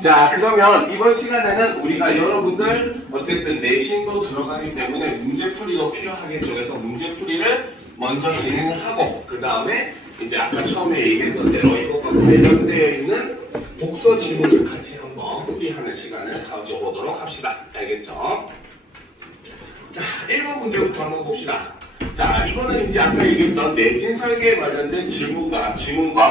자, 그러면 이번 시간에는 우리가 여러분들 어쨌든 내신도 들어가기 때문에 문제풀이도 필요하겠죠. 그래서 문제풀이를 먼저 진행을 하고 그 다음에 이제 아까 처음에 얘기했던 대로 이것과 관련되어 있는 독서 지문을 같이 한번 풀이하는 시간을 가져보도록 합시다. 알겠죠? 자, 1번 문제부터 한번 봅시다. 자, 이거는 이제 아까 얘기했던 내진 설계에 관련된 지문과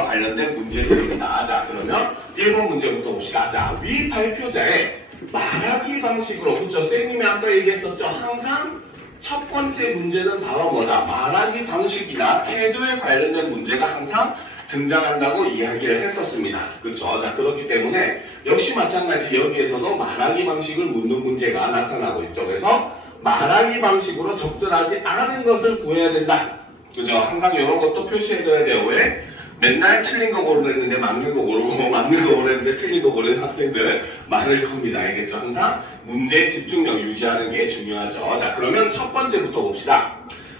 관련된 문제들입니다. 자, 그러면 1번 문제부터 봅시다. 자, 위 발표자의 말하기 방식으로, 그렇죠? 쌤님이 아까 얘기했었죠? 항상 첫 번째 문제는 바로 뭐다? 말하기 방식이나 태도에 관련된 문제가 항상 등장한다고 이야기를 했었습니다. 그렇죠? 자, 그렇기 때문에 역시 마찬가지 여기에서도 말하기 방식을 묻는 문제가 나타나고 있죠. 그래서 말하기 방식으로 적절하지 않은 것을 구해야 된다. 그죠? 항상 이런 것도 표시해둬야 돼요. 왜? 맨날 틀린 거 고르는데 맞는 거 고르고 맞는 거 고르는데 틀린 거 고르는 학생들 많을 겁니다. 알겠죠? 항상 문제에 집중력 유지하는 게 중요하죠. 자, 그러면 첫 번째부터 봅시다.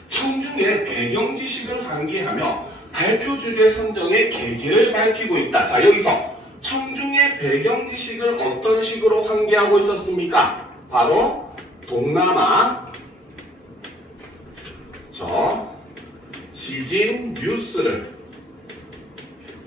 청중의 배경 지식을 환기하며 발표 주제 선정의 계기를 밝히고 있다. 자, 여기서 청중의 배경 지식을 어떤 식으로 환기하고 있었습니까? 바로 동남아 지진 뉴스를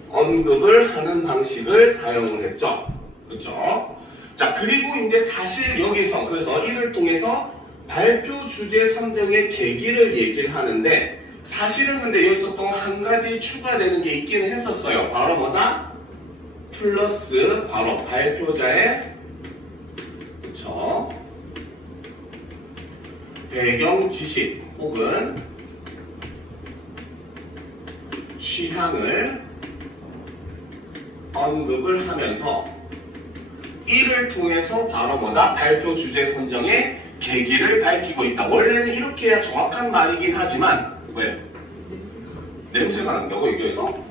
언급을 하는 방식을 사용을 했죠. 그렇죠? 자, 그리고 이제 사실 여기서 그래서 이를 통해서 발표 주제 선정의 계기를 얘기를 하는데 사실은 근데 여기서 또 한 가지 추가되는 게 있기는 했었어요. 바로 뭐다? 플러스 바로 발표자의 그렇죠? 배경 지식 혹은 취향을 언급을 하면서 이를 통해서 바로 뭐다? 발표 주제 선정의 계기를 밝히고 있다. 원래는 이렇게 해야 정확한 말이긴 하지만 왜? 냄새가 난다고 여기에서?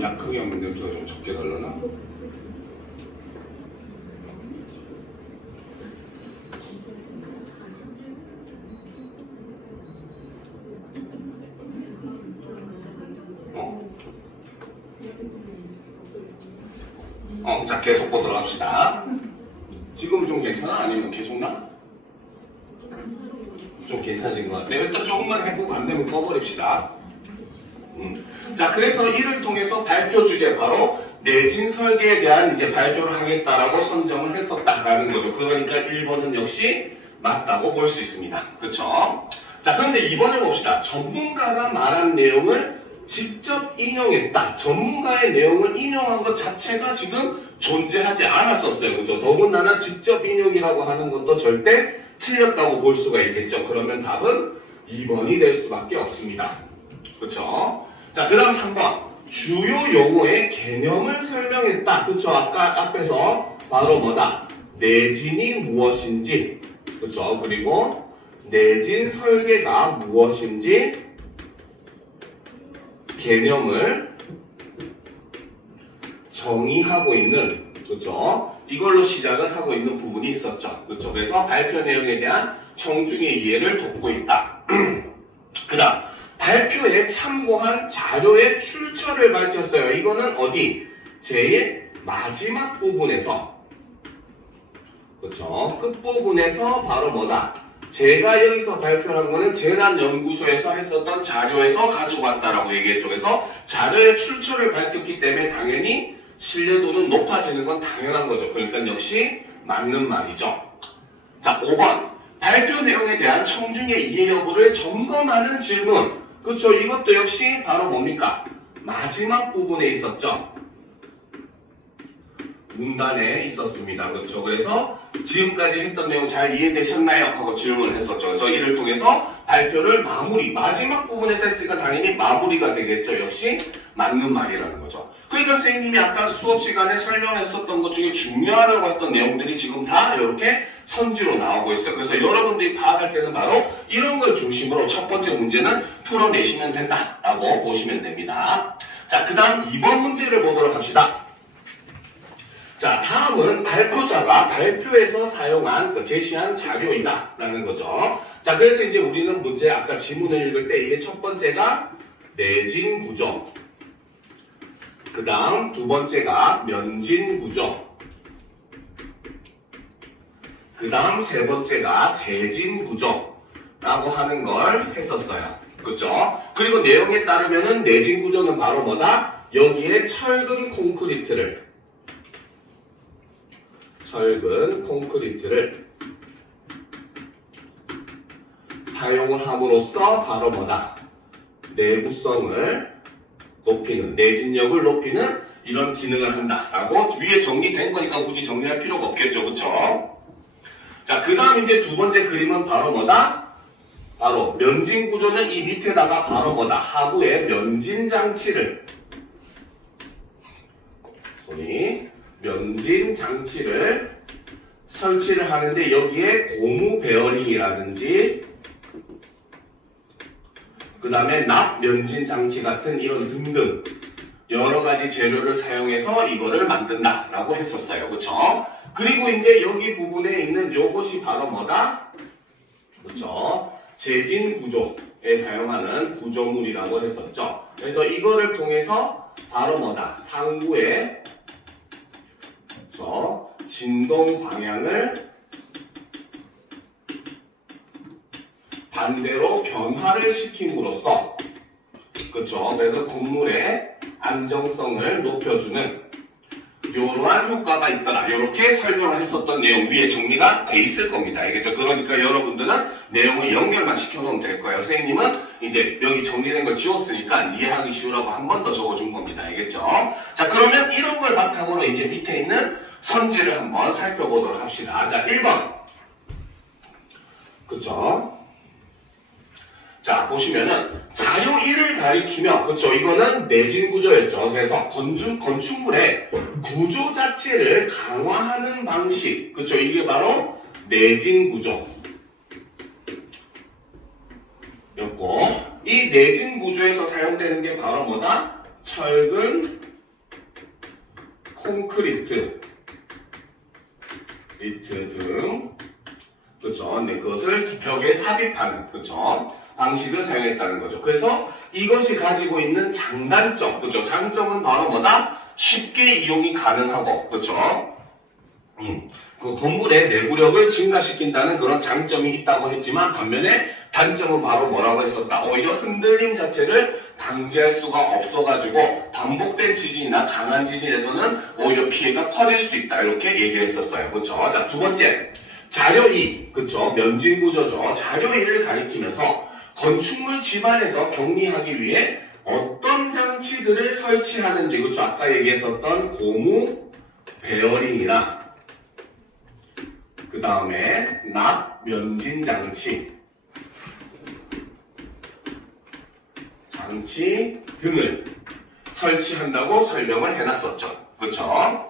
약하게 하면 냄새가 좀 적게 달라나? 자, 계속 보도록 합시다. 지금 좀 괜찮아? 아니면 계속 나? 좀 괜찮아진 것 같아요. 일단 조금만 해보고 안 되면 꺼버립시다. 자, 그래서 이를 통해서 발표 주제 바로 내진 설계에 대한 이제 발표를 하겠다라고 선정을 했었다라는 거죠. 그러니까 1번은 역시 맞다고 볼 수 있습니다. 그렇죠? 자, 그런데 2번을 봅시다. 전문가가 말한 내용을 직접 인용했다. 전문가의 내용을 인용한 것 자체가 지금 존재하지 않았었어요. 그죠? 더군다나 직접 인용이라고 하는 것도 절대 틀렸다고 볼 수가 있겠죠. 그러면 답은 2번이 될 수밖에 없습니다. 그렇죠? 자, 그 다음 3번. 주요 용어의 개념을 설명했다. 그렇죠? 아까 앞에서 바로 뭐다? 내진이 무엇인지, 그렇죠? 그리고 내진 설계가 무엇인지 개념을 정의하고 있는, 그렇죠? 이걸로 시작을 하고 있는 부분이 있었죠. 그렇죠? 그래서 발표 내용에 대한 청중의 이해를 돕고 있다. 그 다음 발표에 참고한 자료의 출처를 밝혔어요. 이거는 어디? 제일 마지막 부분에서, 그렇죠? 끝부분에서 바로 뭐다? 제가 여기서 발표한 거는 재난연구소에서 했었던 자료에서 가지고 왔다라고 얘기했죠. 그래서 자료의 출처를 밝혔기 때문에 당연히 신뢰도는 높아지는 건 당연한 거죠. 그러니까 역시 맞는 말이죠. 자, 5번. 발표 내용에 대한 청중의 이해 여부를 점검하는 질문. 그렇죠? 이것도 역시 바로 뭡니까? 마지막 부분에 있었죠. 문단에 있었습니다. 그렇죠? 그래서 지금까지 했던 내용 잘 이해되셨나요? 하고 질문을 했었죠. 그래서 이를 통해서 발표를 마지막 부분에서 했으니까 당연히 마무리가 되겠죠. 역시 맞는 말이라는 거죠. 그러니까 선생님이 아까 수업 시간에 설명했었던 것 중에 중요하다고 했던 내용들이 지금 다 이렇게 선지로 나오고 있어요. 그래서 여러분들이 파악할 때는 바로 이런 걸 중심으로 첫 번째 문제는 풀어내시면 된다라고 보시면 됩니다. 자, 그 다음 2번 문제를 보도록 합시다. 자, 다음은 발표자가 발표에서 사용한 그 제시한 자료이다 라는 거죠. 자, 그래서 이제 우리는 문제 아까 지문을 읽을 때 이게 첫 번째가 내진 구조, 그 다음 두 번째가 면진 구조, 그 다음 세 번째가 재진 구조라고 하는 걸 했었어요. 그쵸? 그리고 내용에 따르면은 내진 구조는 바로 뭐다? 여기에 철근 콘크리트를 사용을 함으로써 바로 뭐다? 내구성을 높이는, 내진력을 높이는 이런 기능을 한다라고 위에 정리된 거니까 굳이 정리할 필요가 없겠죠. 그쵸? 자, 그 다음 이제 두 번째 그림은 바로 뭐다? 바로 면진 구조는 이 밑에다가 바로 뭐다? 하부에 면진 장치를 면진 장치를 설치를 하는데 여기에 고무 베어링이라든지 그 다음에 납 면진 장치 같은 이런 등등 여러 가지 재료를 사용해서 이거를 만든다라고 했었어요. 그쵸? 그리고 이제 여기 부분에 있는 요것이 바로 뭐다? 그쵸? 재진 구조에 사용하는 구조물이라고 했었죠. 그래서 이거를 통해서 바로 뭐다? 상부에 진동 방향을 반대로 변화를 시킴으로써 그쵸? 그래서 건물의 안정성을 높여주는 이러한 효과가 있더라. 이렇게 설명을 했었던 내용 위에 정리가 돼 있을 겁니다. 알겠죠? 그러니까 여러분들은 내용을 연결만 시켜놓으면 될 거예요. 선생님은 이제 여기 정리된 걸 지웠으니까 이해하기 쉬우라고 한 번 더 적어준 겁니다. 알겠죠? 자, 그러면 이런 걸 바탕으로 이제 밑에 있는 선지를 한번 살펴보도록 합시다. 자, 1번. 그쵸? 자, 보시면은 자료 1을 가리키며, 그쵸? 이거는 내진 구조였죠. 그래서 건축물의 구조 자체를 강화하는 방식, 그쵸? 이게 바로 내진 구조 였고, 이 내진 구조에서 사용되는 게 바로 뭐다? 철근, 콘크리트 등, 그쵸? 네, 그것을 벽에 삽입하는, 그쵸? 방식을 사용했다는 거죠. 그래서 이것이 가지고 있는 장단점, 그렇죠? 장점은 바로 뭐다? 쉽게 이용이 가능하고, 그렇죠? 그 건물의 내구력을 증가시킨다는 그런 장점이 있다고 했지만 반면에 단점은 바로 뭐라고 했었다? 오히려 흔들림 자체를 방지할 수가 없어가지고 반복된 지진이나 강한 지진에서는 오히려 피해가 커질 수 있다. 이렇게 얘기를 했었어요. 그렇죠? 자, 두 번째. 자료 2, 그렇죠? 면진 구조죠. 자료 2를 가리키면서 건축물 집안에서 격리하기 위해 어떤 장치들을 설치하는지, 그렇죠? 아까 얘기했었던 고무 베어링이나 그 다음에 납 면진 장치 등을 설치한다고 설명을 해놨었죠. 그렇죠?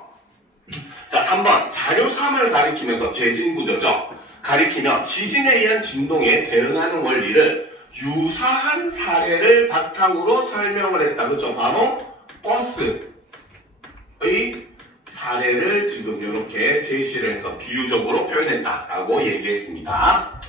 자, 3번 자료 3을 가리키면서 재진 구조죠. 가리키며 지진에 의한 진동에 대응하는 원리를 유사한 사례를 바탕으로 설명을 했다. 그렇죠? 바로 버스의 사례를 지금 이렇게 제시를 해서 비유적으로 표현했다라고 얘기했습니다.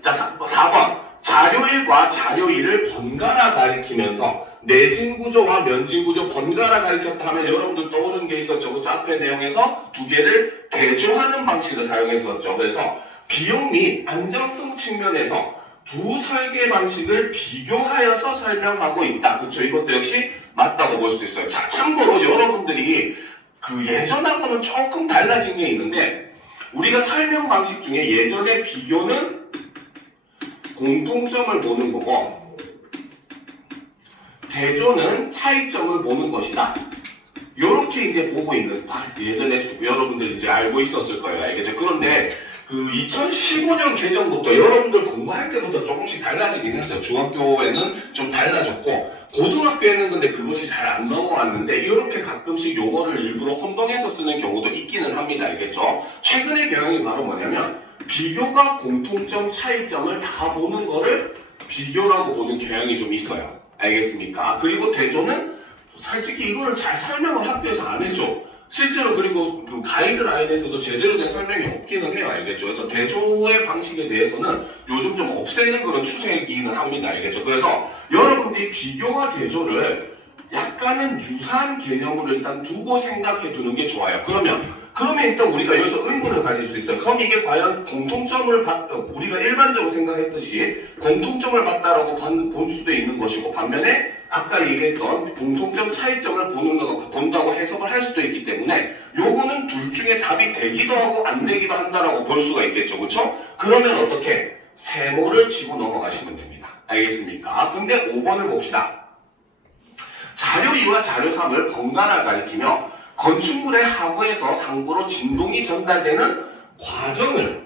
자, 4번 자료 1과 자료 2를 번갈아 가리키면서 내진 구조와 면진 구조 번갈아 가리켰다 하면 여러분들 떠오르는 게 있었죠. 그렇죠? 앞에 내용에서 두 개를 대조하는 방식을 사용했었죠. 그래서 비용 및 안정성 측면에서 두 설계 방식을 비교하여서 설명하고 있다. 그렇죠? 이것도 역시 맞다고 볼 수 있어요. 자, 참고로 여러분들이 그 예전하고는 조금 달라진 게 있는데 우리가 설명 방식 중에 예전에 비교는 공통점을 보는 거고 대조는 차이점을 보는 것이다. 이렇게 이제 보고 있는 예전에 여러분들 이제 알고 있었을 거예요. 알겠죠? 그런데 그 2015년 개정부터 여러분들 공부할 때부터 조금씩 달라지긴 했어요. 중학교에는 좀 달라졌고 고등학교에는 근데 그것이 잘 안 넘어왔는데 이렇게 가끔씩 요거를 일부러 혼동해서 쓰는 경우도 있기는 합니다. 알겠죠? 최근의 경향이 바로 뭐냐면 비교가 공통점, 차이점을 다 보는 거를 비교라고 보는 경향이 좀 있어요. 알겠습니까? 그리고 대조는 솔직히 이거를 잘 설명을 학교에서 안 해줘. 실제로 그리고 그 가이드라인에서도 제대로 된 설명이 없기는 해요. 알겠죠? 그래서 대조의 방식에 대해서는 요즘 좀 없애는 그런 추세이기는 합니다. 알겠죠? 그래서 여러분들이 비교와 대조를 약간은 유사한 개념으로 일단 두고 생각해 두는 게 좋아요. 그러면 일단 우리가 여기서 의문을 가질 수 있어요. 그럼 이게 과연 공통점을 우리가 일반적으로 생각했듯이 공통점을 봤다라고 볼 수도 있는 것이고, 반면에 아까 얘기했던 공통점 차이점을 본다고 해석을 할 수도 있기 때문에 요거는 둘 중에 답이 되기도 하고 안 되기도 한다라고 볼 수가 있겠죠. 그렇죠? 그러면 어떻게? 세모를 치고 넘어가시면 됩니다. 알겠습니까? 근데 5번을 봅시다. 자료 2와 자료 3을 번갈아 가리키며 건축물의 하부에서 상부로 진동이 전달되는 과정을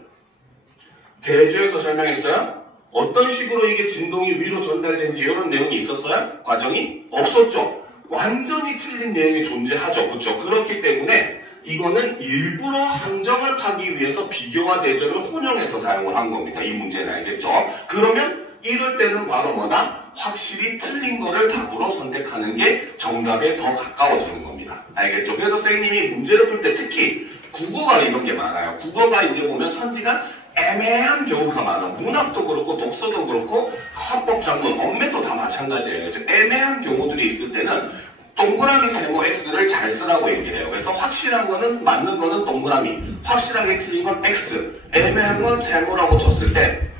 대조해서 설명했어요. 어떤 식으로 이게 진동이 위로 전달되는지 이런 내용이 있었어요? 과정이? 없었죠. 완전히 틀린 내용이 존재하죠. 그렇죠? 그렇기 때문에 이거는 일부러 함정을 파기 위해서 비교와 대조를 혼용해서 사용을 한 겁니다. 이 문제는. 알겠죠? 그러면 이럴 때는 바로 뭐다? 확실히 틀린 거를 답으로 선택하는 게 정답에 더 가까워지는 겁니다. 알겠죠? 그래서 선생님이 문제를 풀 때 특히 국어가 이런 게 많아요. 국어가 이제 보면 선지가 애매한 경우가 많아. 문학도 그렇고 독서도 그렇고 화법 작문, 언매도 다 마찬가지예요. 애매한 경우들이 있을 때는 동그라미 세모 X를 잘 쓰라고 얘기를 해요. 그래서 확실한 거는 맞는 거는 동그라미, 확실하게 틀린 건 X, 애매한 건 세모라고 쳤을 때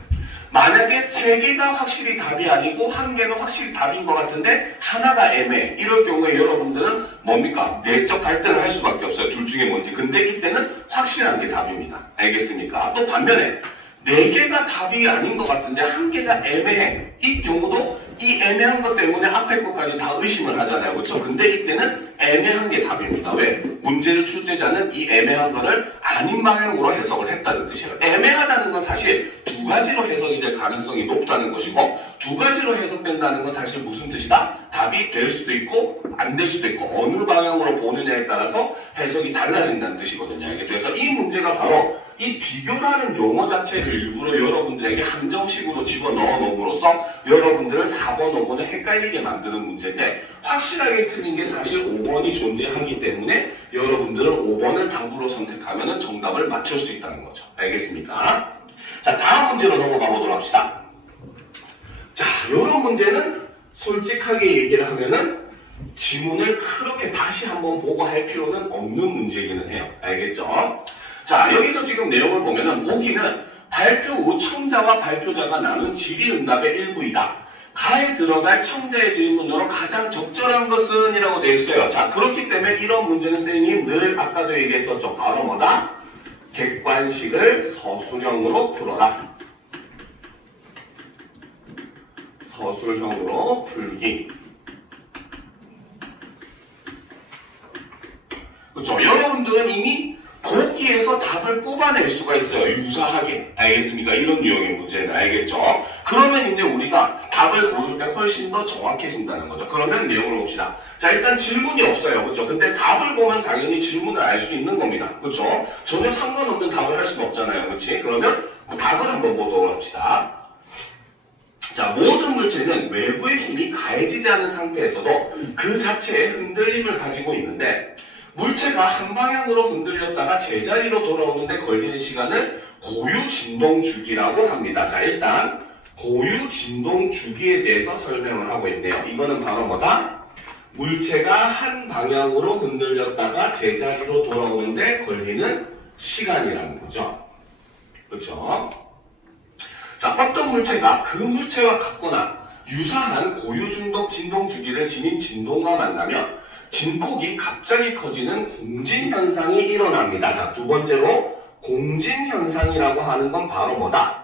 만약에 3개가 확실히 답이 아니고 1개는 확실히 답인 것 같은데 하나가 애매해. 이럴 경우에 여러분들은 뭡니까? 내적 갈등을 할 수밖에 없어요. 둘 중에 뭔지. 근데 이때는 확실한 게 답입니다. 알겠습니까? 또 반면에 4개가 답이 아닌 것 같은데 1개가 애매해. 이 경우도 이 애매한 것 때문에 앞에 것까지 다 의심을 하잖아요. 그렇죠? 근데 이때는 애매한 게 답입니다. 왜? 문제를 출제자는 이 애매한 거를 아닌 방향으로 해석을 했다는 뜻이에요. 애매하다는 건 사실 두 가지로 해석이 될 가능성이 높다는 것이고, 두 가지로 해석된다는 건 사실 무슨 뜻이다? 답이 될 수도 있고 안 될 수도 있고 어느 방향으로 보느냐에 따라서 해석이 달라진다는 뜻이거든요. 알겠죠? 그래서 이 문제가 바로 이 비교라는 용어 자체를 일부러 여러분들에게 함정식으로 집어넣어 놓음으로써 여러분들을 4번, 5번을 헷갈리게 만드는 문제인데, 확실하게 틀린 게 사실 5번이 존재하기 때문에 여러분들은 5번을 답으로 선택하면 정답을 맞출 수 있다는 거죠. 알겠습니까? 자, 다음 문제로 넘어가 보도록 합시다. 자, 이런 문제는 솔직하게 얘기를 하면은 지문을 그렇게 다시 한번 보고 할 필요는 없는 문제이기는 해요. 알겠죠? 자, 여기서 지금 내용을 보면은 보기는 발표 후 청자와 발표자가 나눈 질의응답의 일부이다. 가에 들어갈 청자의 질문으로 가장 적절한 것은 이라고 되어 있어요. 자, 그렇기 때문에 이런 문제는 선생님 늘 아까도 얘기했었죠. 바로 뭐다? 객관식을 서술형으로 풀어라. 서술형으로 풀기. 그렇죠? 여러분들은 이미 거기에서 답을 뽑아낼 수가 있어요. 유사하게. 알겠습니까? 이런 유형의 문제는. 알겠죠? 그러면 이제 우리가 답을 고를 때 훨씬 더 정확해진다는 거죠. 그러면 내용을 봅시다. 자, 일단 질문이 없어요. 그렇죠? 근데 답을 보면 당연히 질문을 알 수 있는 겁니다. 그렇죠? 전혀 상관없는 답을 할 수는 없잖아요. 그렇지? 그러면 답을 한번 보도록 합시다. 자, 모든 물체는 외부의 힘이 가해지지 않은 상태에서도 그 자체의 흔들림을 가지고 있는데, 물체가 한 방향으로 흔들렸다가 제자리로 돌아오는데 걸리는 시간을 고유 진동 주기라고 합니다. 자, 일단 고유 진동 주기에 대해서 설명을 하고 있네요. 이거는 바로 뭐다? 물체가 한 방향으로 흔들렸다가 제자리로 돌아오는데 걸리는 시간이라는 거죠. 그렇죠? 자, 어떤 물체가 그 물체와 같거나 유사한 고유 진동 주기를 지닌 진동과 만나면 진폭이 갑자기 커지는 공진현상이 일어납니다. 자, 두 번째로 공진현상이라고 하는 건 바로 뭐다?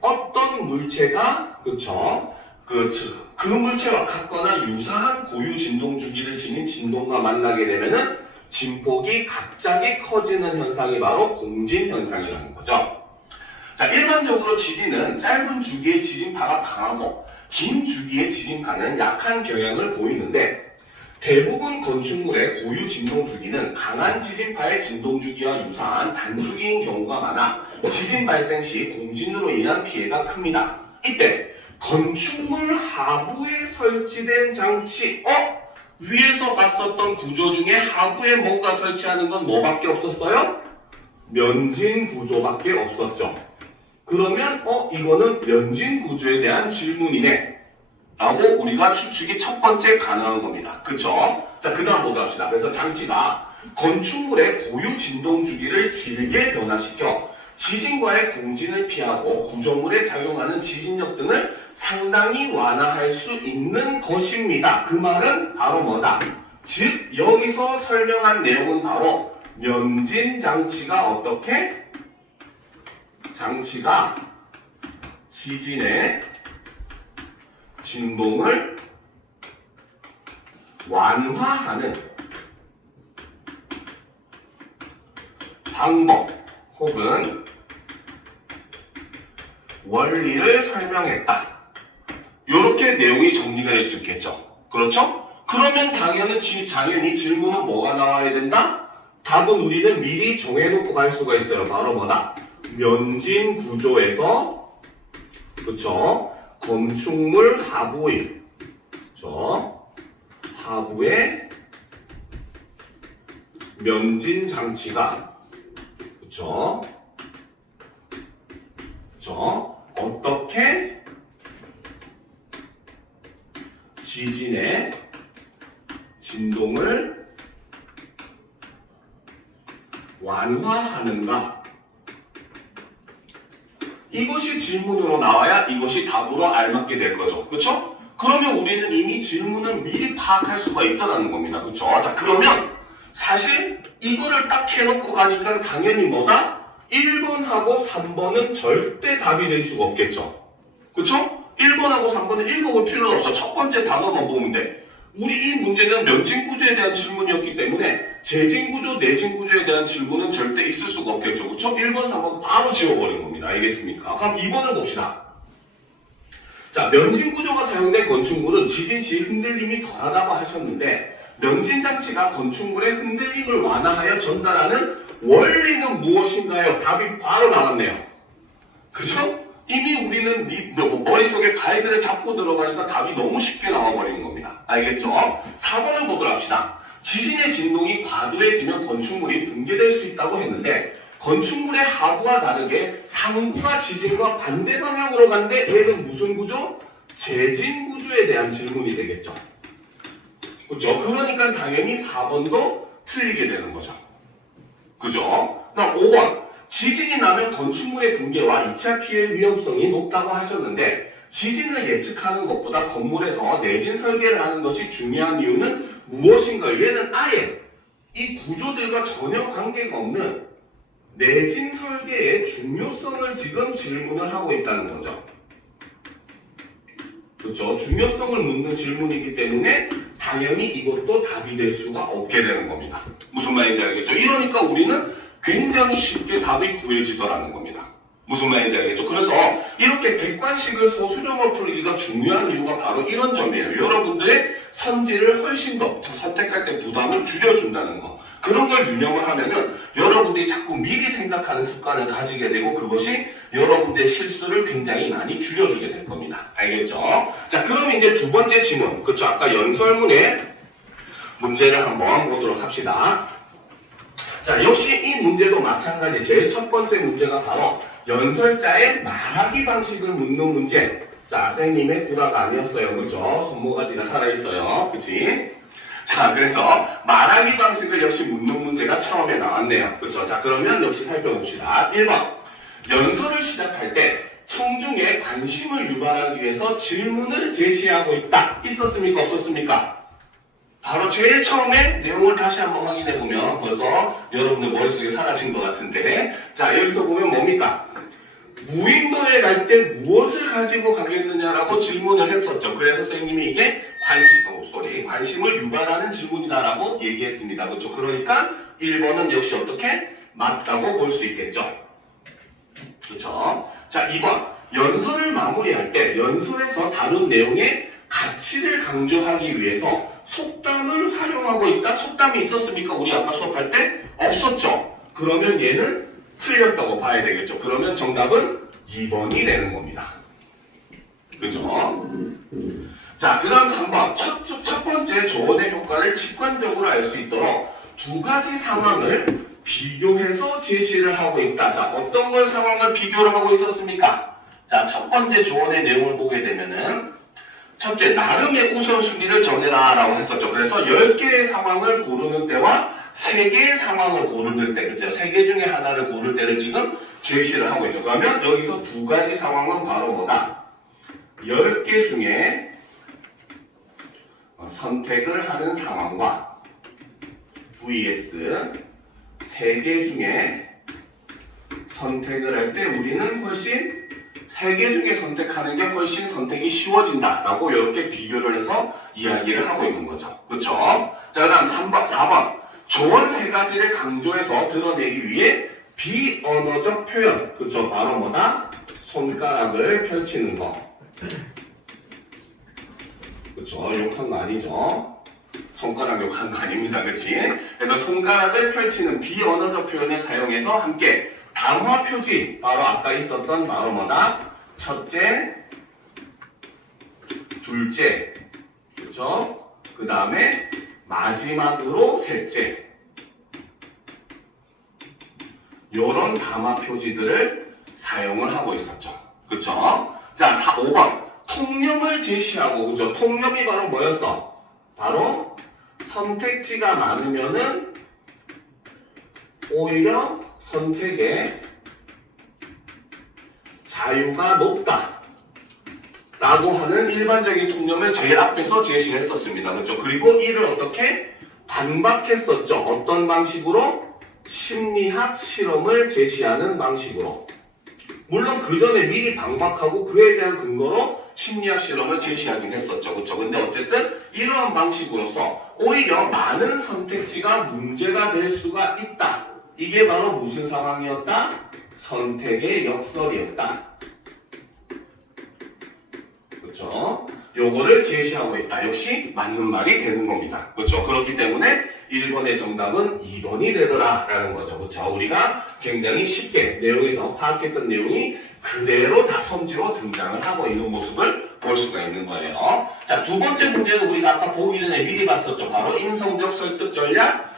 어떤 물체가, 그쵸? 그 물체와 같거나 유사한 고유 진동 주기를 지닌 진동과 만나게 되면은 진폭이 갑자기 커지는 현상이 바로 공진현상이라는 거죠. 자, 일반적으로 지진은 짧은 주기의 지진파가 강하고 긴 주기의 지진파는 약한 경향을 보이는데, 대부분 건축물의 고유 진동 주기는 강한 지진파의 진동 주기와 유사한 단주기인 경우가 많아 지진 발생 시 공진으로 인한 피해가 큽니다. 이때 건축물 하부에 설치된 장치, 위에서 봤었던 구조 중에 하부에 뭔가 설치하는 건 뭐밖에 없었어요? 면진 구조밖에 없었죠. 그러면 이거는 면진 구조에 대한 질문이네 라고 우리가 추측이 첫 번째 가능한 겁니다. 그쵸? 자, 그 다음 보도록 합시다. 그래서 장치가 건축물의 고유 진동 주기를 길게 변화시켜 지진과의 공진을 피하고 구조물에 작용하는 지진력 등을 상당히 완화할 수 있는 것입니다. 그 말은 바로 뭐다? 즉 여기서 설명한 내용은 바로 면진 장치가 어떻게? 장치가 지진의 진동을 완화하는 방법 혹은 원리를 설명했다. 이렇게 내용이 정리가 될 수 있겠죠. 그렇죠? 그러면 당연히 질문은 뭐가 나와야 된다? 답은 우리는 미리 정해놓고 갈 수가 있어요. 바로 뭐다? 면진 구조에서 그쵸? 건축물 하부의 그쵸? 하부의 면진 장치가 그쵸? 어떻게 지진의 진동을 완화하는가? 이것이 질문으로 나와야 이것이 답으로 알맞게 될 거죠. 그쵸? 그러면 우리는 이미 질문을 미리 파악할 수가 있다는 겁니다. 그쵸? 자, 그러면 사실 이거를 딱 해놓고 가니까 당연히 뭐다? 1번하고 3번은 절대 답이 될 수가 없겠죠. 그쵸? 1번하고 3번은 읽어볼 필요가 없어. 첫 번째 단어만 보면 돼. 우리 이 문제는 면진 구조에 대한 질문이었기 때문에 재진 구조, 내진 구조에 대한 질문은 절대 있을 수가 없겠죠. 그쵸? 1번, 3번 바로 지워버린 겁니다. 알겠습니까? 그럼 2번을 봅시다. 자, 면진 구조가 사용된 건축물은 지진 시 흔들림이 덜하다고 하셨는데 면진 장치가 건축물의 흔들림을 완화하여 전달하는 원리는 무엇인가요? 답이 바로 나왔네요. 그죠? 이미 우리는 머릿속에 가이드를 잡고 들어가니까 답이 너무 쉽게 나와버리는 겁니다. 알겠죠? 4번을 보도록 합시다. 지진의 진동이 과도해지면 건축물이 붕괴될 수 있다고 했는데 건축물의 하부와 다르게 상부가 지진과 반대 방향으로 간데 얘는 무슨 구조? 재진 구조에 대한 질문이 되겠죠. 그렇죠? 그러니까 당연히 4번도 틀리게 되는 거죠. 그죠? 그럼 5번. 지진이 나면 건축물의 붕괴와 2차 피해 위험성이 높다고 하셨는데 지진을 예측하는 것보다 건물에서 내진 설계를 하는 것이 중요한 이유는 무엇인가요? 얘는 아예 이 구조들과 전혀 관계가 없는 내진 설계의 중요성을 지금 질문을 하고 있다는 거죠. 그렇죠? 중요성을 묻는 질문이기 때문에 당연히 이것도 답이 될 수가 없게 되는 겁니다. 무슨 말인지 알겠죠? 이러니까 우리는 굉장히 쉽게 답이 구해지더라는 겁니다. 무슨 말인지 알겠죠? 그래서 이렇게 객관식을 서술형으로 풀기가 중요한 이유가 바로 이런 점이에요. 여러분들의 선지를 훨씬 더 선택할 때 부담을 줄여준다는 거. 그런 걸 유념을 하면은 여러분들이 자꾸 미리 생각하는 습관을 가지게 되고 그것이 여러분들의 실수를 굉장히 많이 줄여주게 될 겁니다. 알겠죠? 자, 그럼 이제 두 번째 질문. 그렇죠? 아까 연설문의 문제를 한번 보도록 합시다. 자, 역시 이 문제도 마찬가지. 제일 첫 번째 문제가 바로 연설자의 말하기 방식을 묻는 문제. 자, 선생님의 구라가 아니었어요. 그렇죠? 손모가지가 살아있어요. 그치? 자, 그래서 말하기 방식을 역시 묻는 문제가 처음에 나왔네요. 그렇죠? 자, 그러면 역시 살펴봅시다. 1번. 연설을 시작할 때 청중의 관심을 유발하기 위해서 질문을 제시하고 있다. 있었습니까? 없었습니까? 바로 제일 처음에 내용을 다시 한번 확인해 보면 벌써 여러분들 머릿속에 사라진 것 같은데, 자, 여기서 보면 뭡니까? 무인도에 갈 때 무엇을 가지고 가겠느냐라고 질문을 했었죠. 그래서 선생님이 이게 관심을 유발하는 질문이다라고 얘기했습니다. 그렇죠? 그러니까 1번은 역시 어떻게? 맞다고 볼 수 있겠죠. 그렇죠? 자, 2번. 연설을 마무리할 때 연설에서 다룬 내용의 가치를 강조하기 위해서 속담을 활용하고 있다? 속담이 있었습니까? 우리 아까 수업할 때? 없었죠? 그러면 얘는 틀렸다고 봐야 되겠죠? 그러면 정답은 2번이 되는 겁니다. 그죠? 자, 그 다음 3번. 첫 번째 번째 조언의 효과를 직관적으로 알 수 있도록 두 가지 상황을 비교해서 제시를 하고 있다. 자, 어떤 걸 상황을 비교를 하고 있었습니까? 자, 첫 번째 조언의 내용을 보게 되면은 첫째, 나름의 우선순위를 정해라 라고 했었죠. 그래서 10개의 상황을 고르는 때와 3개의 상황을 고르는 때, 그렇죠? 3개 중에 하나를 고를 때를 지금 제시를 하고 있죠. 그러면 여기서 두 가지 상황은 바로 뭐다? 10개 중에 선택을 하는 상황과 vs 3개 중에 선택을 할 때 우리는 훨씬 3개 중에 선택하는 게 훨씬 선택이 쉬워진다 라고 이렇게 비교를 해서 이야기를 하고 있는 거죠. 그렇죠? 자, 그 다음 3번, 4번 조언 3가지를 강조해서 드러내기 위해 비언어적 표현, 그렇죠? 바로 뭐다? 손가락을 펼치는 거. 그렇죠? 욕한 거 아니죠? 손가락 욕한 거 아닙니다. 그렇지? 그래서 손가락을 펼치는 비언어적 표현을 사용해서 함께 담화 표지, 바로 아까 있었던 바로 뭐다? 첫째, 둘째, 그렇죠? 그 다음에 마지막으로 셋째. 요런 담화 표지들을 사용을 하고 있었죠. 그렇죠? 자, 5번. 통념을 제시하고, 그죠? 통념이 바로 뭐였어? 바로 선택지가 많으면은 오히려 선택의 자유가 높다 라고 하는 일반적인 통념을 제일 앞에서 제시를 했었습니다. 그렇죠? 그리고 이를 어떻게 반박했었죠? 어떤 방식으로? 심리학 실험을 제시하는 방식으로. 물론 그 전에 미리 반박하고 그에 대한 근거로 심리학 실험을 제시하긴 했었죠. 그렇죠? 근데 어쨌든 이러한 방식으로서 오히려 많은 선택지가 문제가 될 수가 있다. 이게 바로 무슨 상황이었다? 선택의 역설이었다. 그렇죠? 요거를 제시하고 있다. 역시 맞는 말이 되는 겁니다. 그렇죠? 그렇기 때문에 1번의 정답은 2번이 되더라 라는 거죠. 그렇죠? 우리가 굉장히 쉽게 내용에서 파악했던 내용이 그대로 다 선지로 등장을 하고 있는 모습을 볼 수가 있는 거예요. 자, 두 번째 문제는 우리가 아까 보기 전에 미리 봤었죠. 바로 인성적 설득 전략,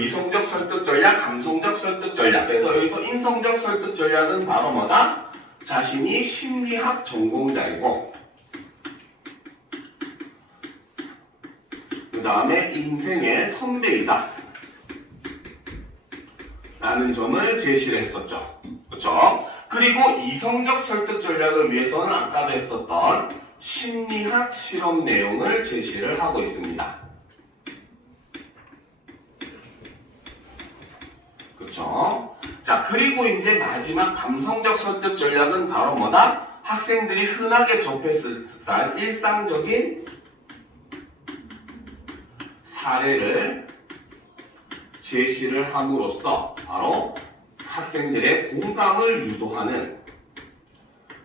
이성적 설득 전략, 감성적 설득 전략. 그래서 여기서 인성적 설득 전략은 바로 뭐다? 자신이 심리학 전공자이고 그 다음에 인생의 선배이다 라는 점을 제시를 했었죠. 그렇죠? 그리고 이성적 설득 전략을 위해서는 아까도 했었던 심리학 실험 내용을 제시를 하고 있습니다. 그렇죠? 자, 그리고 이제 마지막 감성적 설득 전략은 바로 뭐다? 학생들이 흔하게 접했을 듯한 일상적인 사례를 제시를 함으로써 바로 학생들의 공감을 유도하는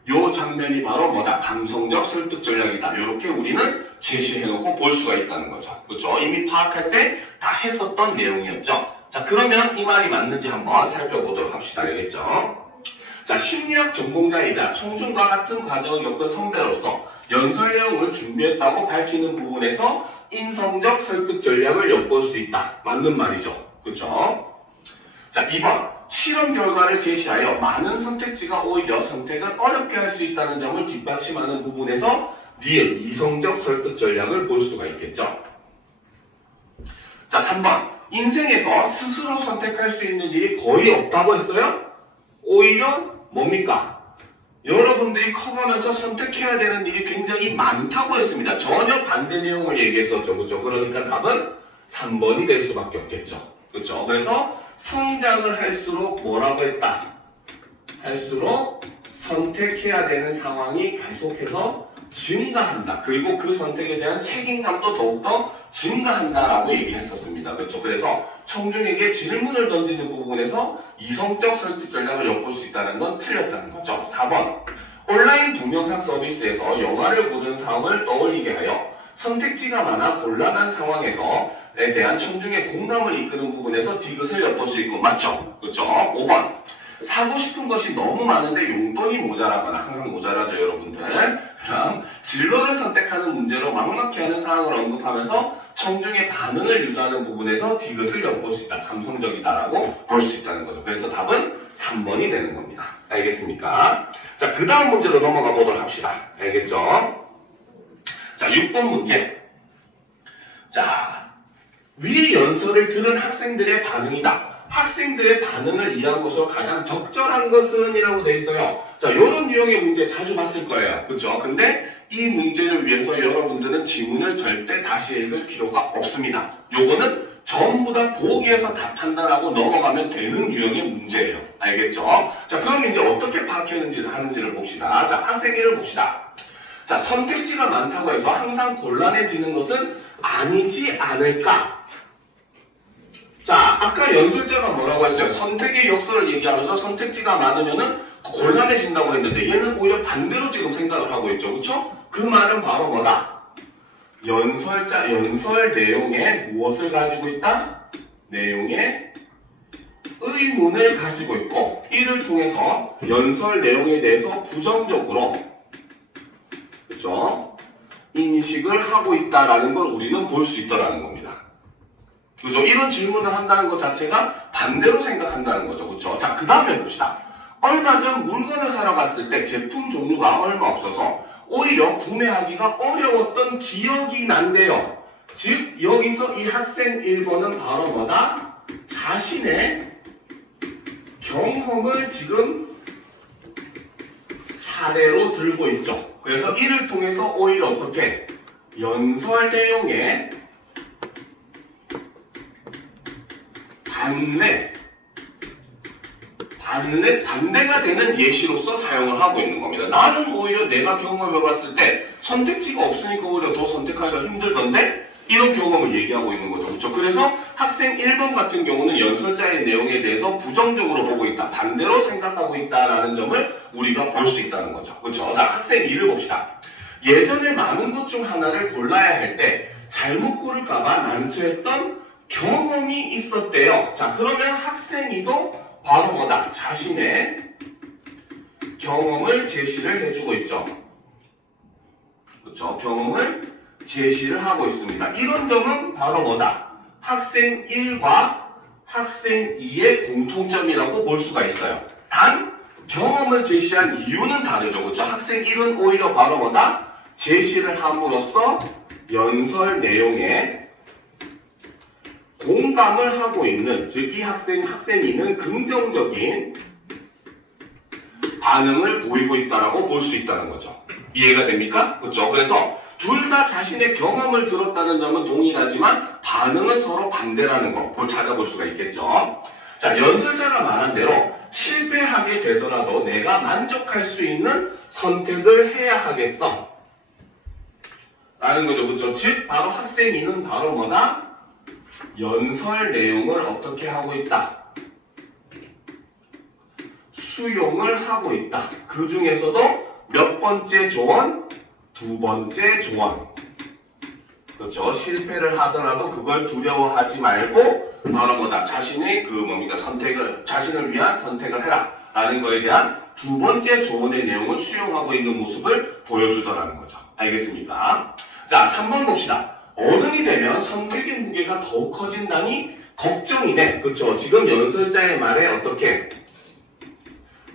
요 장면이 바로 뭐다? 감성적 설득 전략이다. 이렇게 우리는 제시해놓고 볼 수가 있다는 거죠. 그렇죠? 이미 파악할 때 다 했었던 내용이었죠. 자, 그러면 이 말이 맞는지 한번 살펴보도록 합시다. 알겠죠? 자, 심리학 전공자이자 청중과 같은 과정을 겪은 선배로서 연설 내용을 준비했다고 밝히는 부분에서 인성적 설득 전략을 엿볼 수 있다. 맞는 말이죠. 그렇죠? 자, 2번. 실험 결과를 제시하여 많은 선택지가 오히려 선택을 어렵게 할 수 있다는 점을 뒷받침하는 부분에서 니은 이성적 설득 전략을 볼 수가 있겠죠. 자, 3번. 인생에서 스스로 선택할 수 있는 일이 거의 없다고 했어요? 오히려 뭡니까? 여러분들이 커가면서 선택해야 되는 일이 굉장히 많다고 했습니다. 전혀 반대 내용을 얘기했었죠. 그렇죠? 그러니까 답은 3번이 될 수밖에 없겠죠. 그렇죠? 그래서 성장을 할수록 뭐라고 했다? 할수록 선택해야 되는 상황이 계속해서 증가한다. 그리고 그 선택에 대한 책임감도 더욱더 증가한다라고 얘기했었습니다. 그렇죠? 그래서 청중에게 질문을 던지는 부분에서 이성적 설득 전략을 엿볼 수 있다는 건 틀렸다는 거죠. 4번. 온라인 동영상 서비스에서 영화를 보는 상황을 떠올리게 하여 선택지가 많아 곤란한 상황에서에 대한 청중의 공감을 이끄는 부분에서 디귿을 엿볼 수 있고 맞죠? 그렇죠? 5번. 사고 싶은 것이 너무 많은데 용돈이 모자라거나 항상 모자라죠 여러분들. 그럼 진로를 선택하는 문제로 막막해 하는 상황을 언급하면서 청중의 반응을 유도하는 부분에서 디귿을 엿볼 수 있다. 감성적이다라고 볼 수 있다는 거죠. 그래서 답은 3번이 되는 겁니다. 알겠습니까? 자, 그 다음 문제로 넘어가 보도록 합시다. 알겠죠? 자, 6번 문제. 자, 위 연설을 들은 학생들의 반응이다. 학생들의 반응을 이해한 것으로 가장 적절한 것은 이라고 되어 있어요. 자, 이런 유형의 문제 자주 봤을 거예요. 그렇죠? 근데 이 문제를 위해서 여러분들은 지문을 절대 다시 읽을 필요가 없습니다. 요거는 전부 다 보기에서 다 판단하고 넘어가면 되는 유형의 문제예요. 알겠죠? 자, 그럼 이제 어떻게 파악하는지를 봅시다. 자, 학생 1을 봅시다. 자, 선택지가 많다고 해서 항상 곤란해지는 것은 아니지 않을까? 자, 아까 연설자가 뭐라고 했어요? 선택의 역설을 얘기하면서 선택지가 많으면은 곤란해진다고 했는데 얘는 오히려 반대로 지금 생각을 하고 있죠. 그쵸? 그 말은 바로 뭐다? 연설 내용에 무엇을 가지고 있다? 내용에 의문을 가지고 있고 이를 통해서 연설 내용에 대해서 부정적으로 그쵸? 인식을 하고 있다라는 걸 우리는 볼 수 있다라는 겁니다. 그죠? 이런 질문을 한다는 것 자체가 반대로 생각한다는 거죠. 그쵸? 자, 그 다음에 봅시다. 얼마 전 물건을 사러 갔을 때 제품 종류가 얼마 없어서 오히려 구매하기가 어려웠던 기억이 난대요. 즉, 여기서 이 학생 1번은 바로 뭐다? 자신의 경험을 지금 사례로 들고 있죠. 그래서 이를 통해서 오히려 어떻게? 연설 내용에 반대가 되는 예시로서 사용을 하고 있는 겁니다. 나는 오히려 내가 경험해봤을 때 선택지가 없으니까 오히려 더 선택하기가 힘들던데 이런 경험을 얘기하고 있는 거죠. 그렇죠? 그래서 학생 1번 같은 경우는 연설자의 내용에 대해서 부정적으로 보고 있다. 반대로 생각하고 있다라는 점을 우리가 볼 수 있다는 거죠. 그렇죠? 자, 학생 2를 봅시다. 예전에 많은 것 중 하나를 골라야 할 때 잘못 고를까봐 난처했던 경험이 있었대요. 자, 그러면 학생이도 바로 뭐다? 자신의 경험을 제시를 해주고 있죠. 그렇죠? 경험을 제시를 하고 있습니다. 이런 점은 바로 뭐다? 학생 1과 학생 2의 공통점이라고 볼 수가 있어요. 단, 경험을 제시한 이유는 다르죠. 그렇죠? 학생 1은 오히려 바로 뭐다? 제시를 함으로써 연설 내용에 공감을 하고 있는, 즉 이 학생 2는 긍정적인 반응을 보이고 있다라고 볼 수 있다는 거죠. 이해가 됩니까? 그렇죠? 그래서 둘 다 자신의 경험을 들었다는 점은 동일하지만 반응은 서로 반대라는 거 찾아볼 수가 있겠죠. 자, 연설자가 말한 대로 실패하게 되더라도 내가 만족할 수 있는 선택을 해야 하겠어 라는 거죠. 그렇죠? 즉 바로 학생 2는 바로 뭐다? 연설 내용을 어떻게 하고 있다? 수용을 하고 있다. 그 중에서도 몇 번째 조언? 두 번째 조언. 그렇죠. 실패를 하더라도 그걸 두려워하지 말고 바로 뭐다? 자신의 자신을 위한 선택을 해라. 라는 거에 대한 두 번째 조언의 내용을 수용하고 있는 모습을 보여주더라는 거죠. 알겠습니까? 자, 3번 봅시다. 어른이 되면 선택의 무게가 더욱 커진다니 걱정이네. 그렇죠? 지금 연설자의 말에 어떻게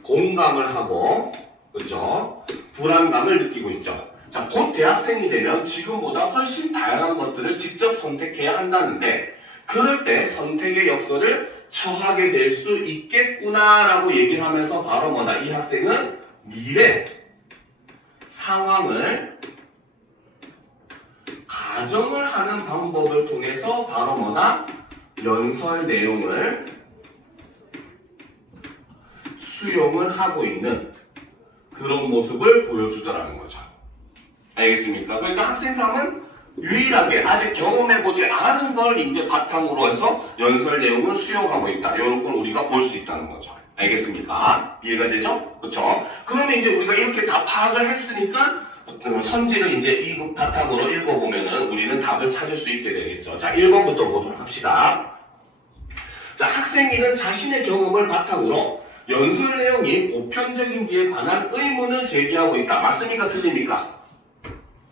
공감을 하고 그렇죠? 불안감을 느끼고 있죠. 자, 곧 대학생이 되면 지금보다 훨씬 다양한 것들을 직접 선택해야 한다는데 그럴 때 선택의 역설을 처하게 될 수 있겠구나라고 얘기를 하면서 바로 뭐다? 이 학생은 미래 상황을 가정을 하는 방법을 통해서 바로 뭐다? 연설 내용을 수용을 하고 있는 그런 모습을 보여주더라는 거죠. 알겠습니까? 그러니까 학생 3은 유일하게 아직 경험해보지 않은 걸 이제 바탕으로 해서 연설 내용을 수용하고 있다. 이런 걸 우리가 볼 수 있다는 거죠. 알겠습니까? 이해가 되죠? 그렇죠? 그러면 이제 우리가 이렇게 다 파악을 했으니까 선지를 이제 이 바탕으로 읽어보면은 우리는 답을 찾을 수 있게 되겠죠. 자, 1번부터 보도록 합시다. 자, 학생 1은 자신의 경험을 바탕으로 연설 내용이 보편적인지에 관한 의문을 제기하고 있다. 맞습니까? 틀립니까?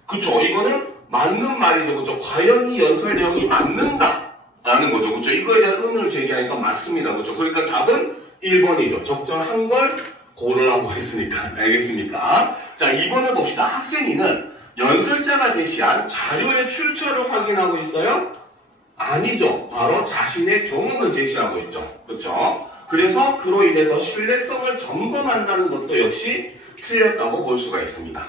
그쵸? 이거는 맞는 말이죠. 그쵸? 과연 이 연설 내용이 맞는가? 라는 거죠. 그쵸? 이거에 대한 의문을 제기하니까 맞습니다. 그쵸? 그러니까 답은 1번이죠. 적절한 걸 고르라고 했으니까. 알겠습니까? 자, 2번을 봅시다. 학생이는 연설자가 제시한 자료의 출처를 확인하고 있어요? 아니죠. 바로 자신의 경험을 제시하고 있죠. 그쵸? 그래서 그로 인해서 신뢰성을 점검한다는 것도 역시 틀렸다고 볼 수가 있습니다.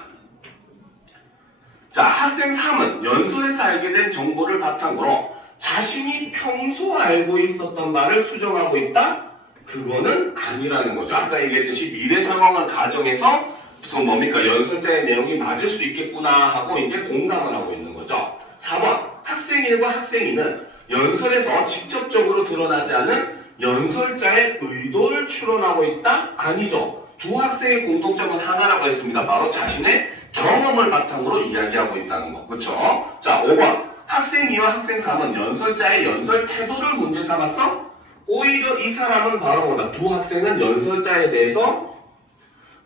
자, 학생 3은 연설에서 알게 된 정보를 바탕으로 자신이 평소 알고 있었던 바를 수정하고 있다? 그거는 아니라는 거죠. 아까 얘기했듯이 미래 상황을 가정해서 무슨 뭡니까? 연설자의 내용이 맞을 수 있겠구나 하고 이제 공감을 하고 있는 거죠. 4번 학생 1과 학생 2는 연설에서 직접적으로 드러나지 않은 연설자의 의도를 추론하고 있다? 아니죠. 두 학생의 공통점은 하나라고 했습니다. 바로 자신의 경험을 바탕으로 이야기하고 있다는 거. 그쵸? 자, 5번. 학생 2와 학생 3은 연설자의 연설 태도를 문제 삼았어? 오히려 이 사람은 바로 뭐다? 두 학생은 연설자에 대해서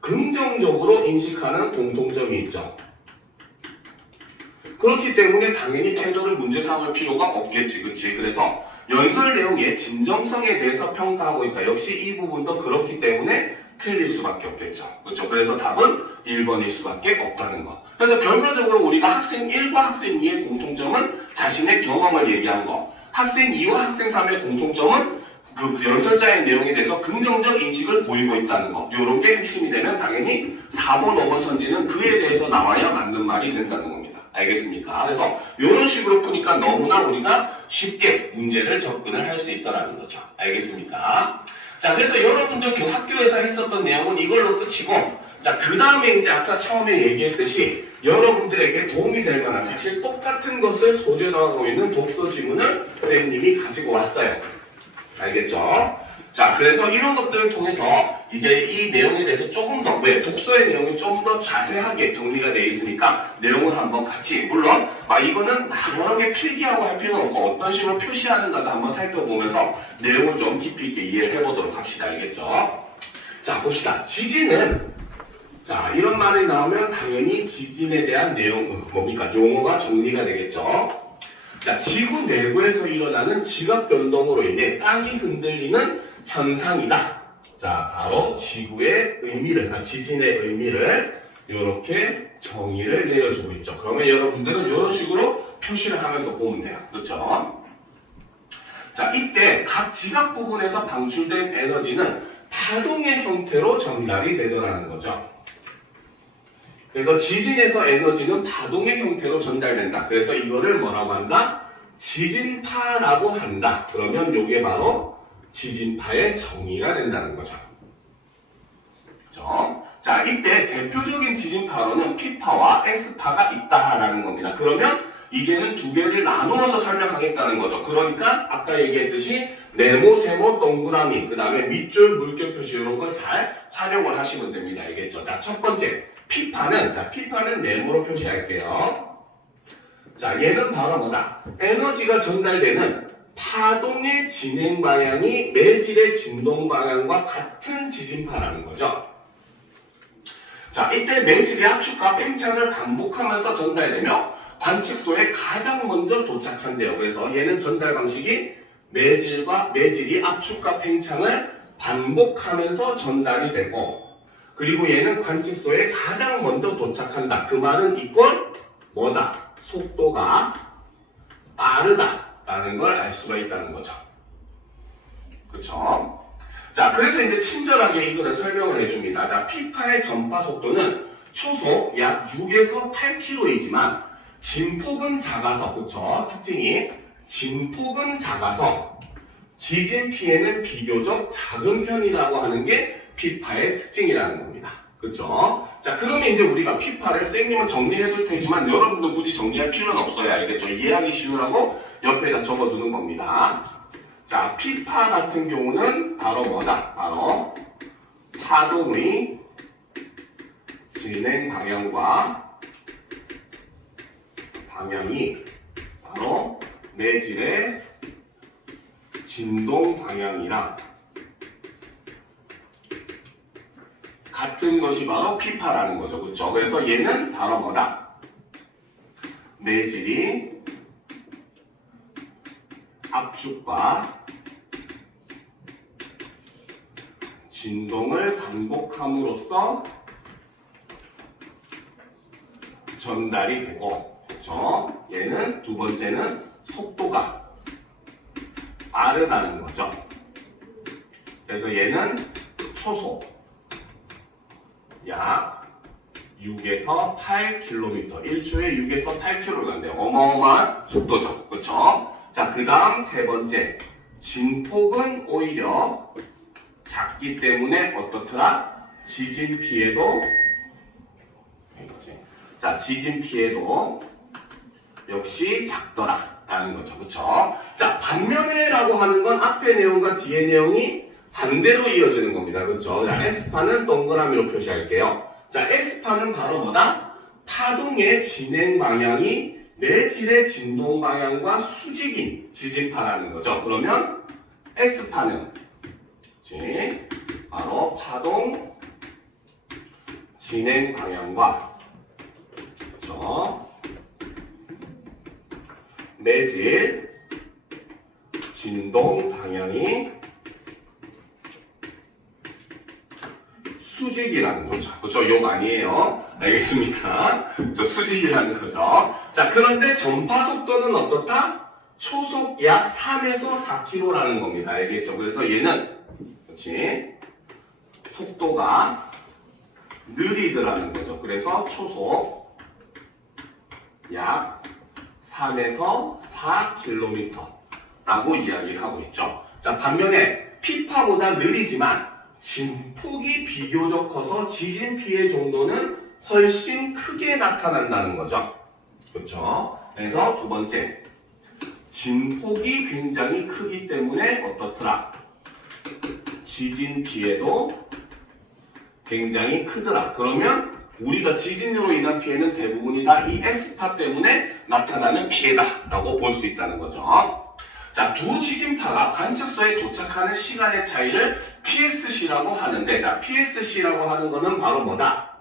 긍정적으로 인식하는 공통점이 있죠. 그렇기 때문에 당연히 태도를 문제 삼을 필요가 없겠지. 그치? 그래서 연설 내용의 진정성에 대해서 평가하고 있다. 역시 이 부분도 그렇기 때문에 틀릴 수밖에 없겠죠. 그렇죠? 그래서 답은 1번일 수밖에 없다는 거. 그래서 결과적으로 우리가 학생 1과 학생 2의 공통점은 자신의 경험을 얘기한 거. 학생 2와 학생 3의 공통점은 그 연설자의 내용에 대해서 긍정적 인식을 보이고 있다는 거. 요런 게 핵심이 되면 당연히 4번, 5번 선지는 그에 대해서 나와야 맞는 말이 된다는 겁니다. 알겠습니까? 그래서 이런 식으로 푸니까 너무나 우리가 쉽게 문제를 접근을 할 수 있다는 거죠. 알겠습니까? 자, 그래서 여러분들 그 학교에서 했었던 내용은 이걸로 끝이고, 자, 그 다음에 이제 아까 처음에 얘기했듯이 여러분들에게 도움이 될 만한 사실 똑같은 것을 소재로 하고 있는 독서 지문을 선생님이 가지고 왔어요. 알겠죠? 자, 그래서 이런 것들을 통해서 이제 이 내용에 대해서 조금 더, 왜 독서의 내용이 좀 더 자세하게 정리가 되어 있으니까 내용을 한번 같이, 물론 이거는 여러 개 필기하고 할 필요는 없고 어떤 식으로 표시하는가도 한번 살펴보면서 내용을 좀 깊이 있게 이해를 해보도록 합시다. 알겠죠? 자, 봅시다. 지진은, 자, 이런 말이 나오면 당연히 지진에 대한 내용, 뭡니까? 용어가 정리가 되겠죠? 자, 지구 내부에서 일어나는 지각 변동으로 인해 땅이 흔들리는 현상이다. 자, 바로 지구의 의미를, 지진의 의미를 이렇게 정의를 내려주고 있죠. 그러면 여러분들은 이런 식으로 표시를 하면서 보면 돼요. 그렇죠? 자, 이때 각 지각 부분에서 방출된 에너지는 파동의 형태로 전달이 되더라는 거죠. 그래서 지진에서 에너지는 파동의 형태로 전달된다. 그래서 이거를 뭐라고 한다? 지진파라고 한다. 그러면 이게 바로 지진파의 정의가 된다는 거죠. 그렇죠? 자, 이때 대표적인 지진파로는 P파와 S파가 있다라는 겁니다. 그러면 이제는 두 개를 나누어서 설명하겠다는 거죠. 그러니까 아까 얘기했듯이 네모, 세모, 동그라미, 그 다음에 밑줄, 물결 표시 이런 걸 잘 활용을 하시면 됩니다. 알겠죠? 자, 첫 번째 P파는, 자, P파는 네모로 표시할게요. 자, 얘는 바로 뭐다? 에너지가 전달되는 파동의 진행 방향이 매질의 진동 방향과 같은 지진파라는 거죠. 자, 이때 매질의 압축과 팽창을 반복하면서 전달되며 관측소에 가장 먼저 도착한대요. 그래서 얘는 전달 방식이 매질이 압축과 팽창을 반복하면서 전달이 되고, 그리고 얘는 관측소에 가장 먼저 도착한다. 그 말은 이꼴 뭐다? 속도가 빠르다라는 걸 알 수가 있다는 거죠. 그렇죠? 자, 그래서 이제 친절하게 이거를 설명을 해줍니다. 자, P파의 전파 속도는 초속 약 6에서 8km이지만 진폭은 작아서, 그쵸? 특징이 진폭은 작아서 지진 피해는 비교적 작은 편이라고 하는 게 P파의 특징이라는 겁니다. 그쵸? 자, 그러면 이제 우리가 P파를 선생님은 정리해둘 테지만 여러분도 굳이 정리할 필요는 없어요. 알겠죠? 이해하기 쉬우라고 옆에다 적어두는 겁니다. 자, P파 같은 경우는 바로 뭐다? 바로 파동의 진행 방향이 바로 매질의 진동 방향이랑 같은 것이 바로 P파라는 거죠. 그렇죠? 그래서 얘는 바로 뭐다? 매질이 압축과 진동을 반복함으로써 전달이 되고, 그렇죠? 얘는 두 번째는 속도가 빠르다는 거죠. 그래서 얘는 초속 약 6에서 8km, 1초에 6에서 8km를 간대요. 어마어마한 속도죠. 그렇죠? 자, 그 다음 세 번째, 진폭은 오히려 작기 때문에 어떻더라? 지진 피해도, 자, 지진 피해도 역시 작더라 라는 거죠. 그렇죠? 자, 반면에라고 하는 건 앞에 내용과 뒤에 내용이 반대로 이어지는 겁니다. 그렇죠? 자, S파는 동그라미로 표시할게요. 자, S파는 바로 뭐다? 파동의 진행 방향이 내질의 진동 방향과 수직인 지진파라는 거죠. 그러면 S파는 바로 파동 진행 방향과, 그렇죠? 내질 진동 방향이 수직이라는 거죠. 그렇죠? 욕 아니에요. 알겠습니까? 저 수직이라는 거죠. 자, 그런데 전파 속도는 어떻다? 초속 약 3에서 4km라는 겁니다. 알겠죠? 그래서 얘는, 그렇지? 속도가 느리더라는 거죠. 그래서 초속 약 3에서 4km라고 이야기를 하고 있죠. 자, 반면에 P파보다 느리지만 진폭이 비교적 커서 지진 피해 정도는 훨씬 크게 나타난다는 거죠. 그렇죠? 그래서 두 번째, 진폭이 굉장히 크기 때문에 어떻더라? 지진 피해도 굉장히 크더라. 그러면 우리가 지진으로 인한 피해는 대부분이 다 이 S파 때문에 나타나는 피해다라고 볼 수 있다는 거죠. 자, 두 지진파가 관측소에 도착하는 시간의 차이를 PSC라고 하는데, 자, PSC라고 하는 거는 바로 뭐다?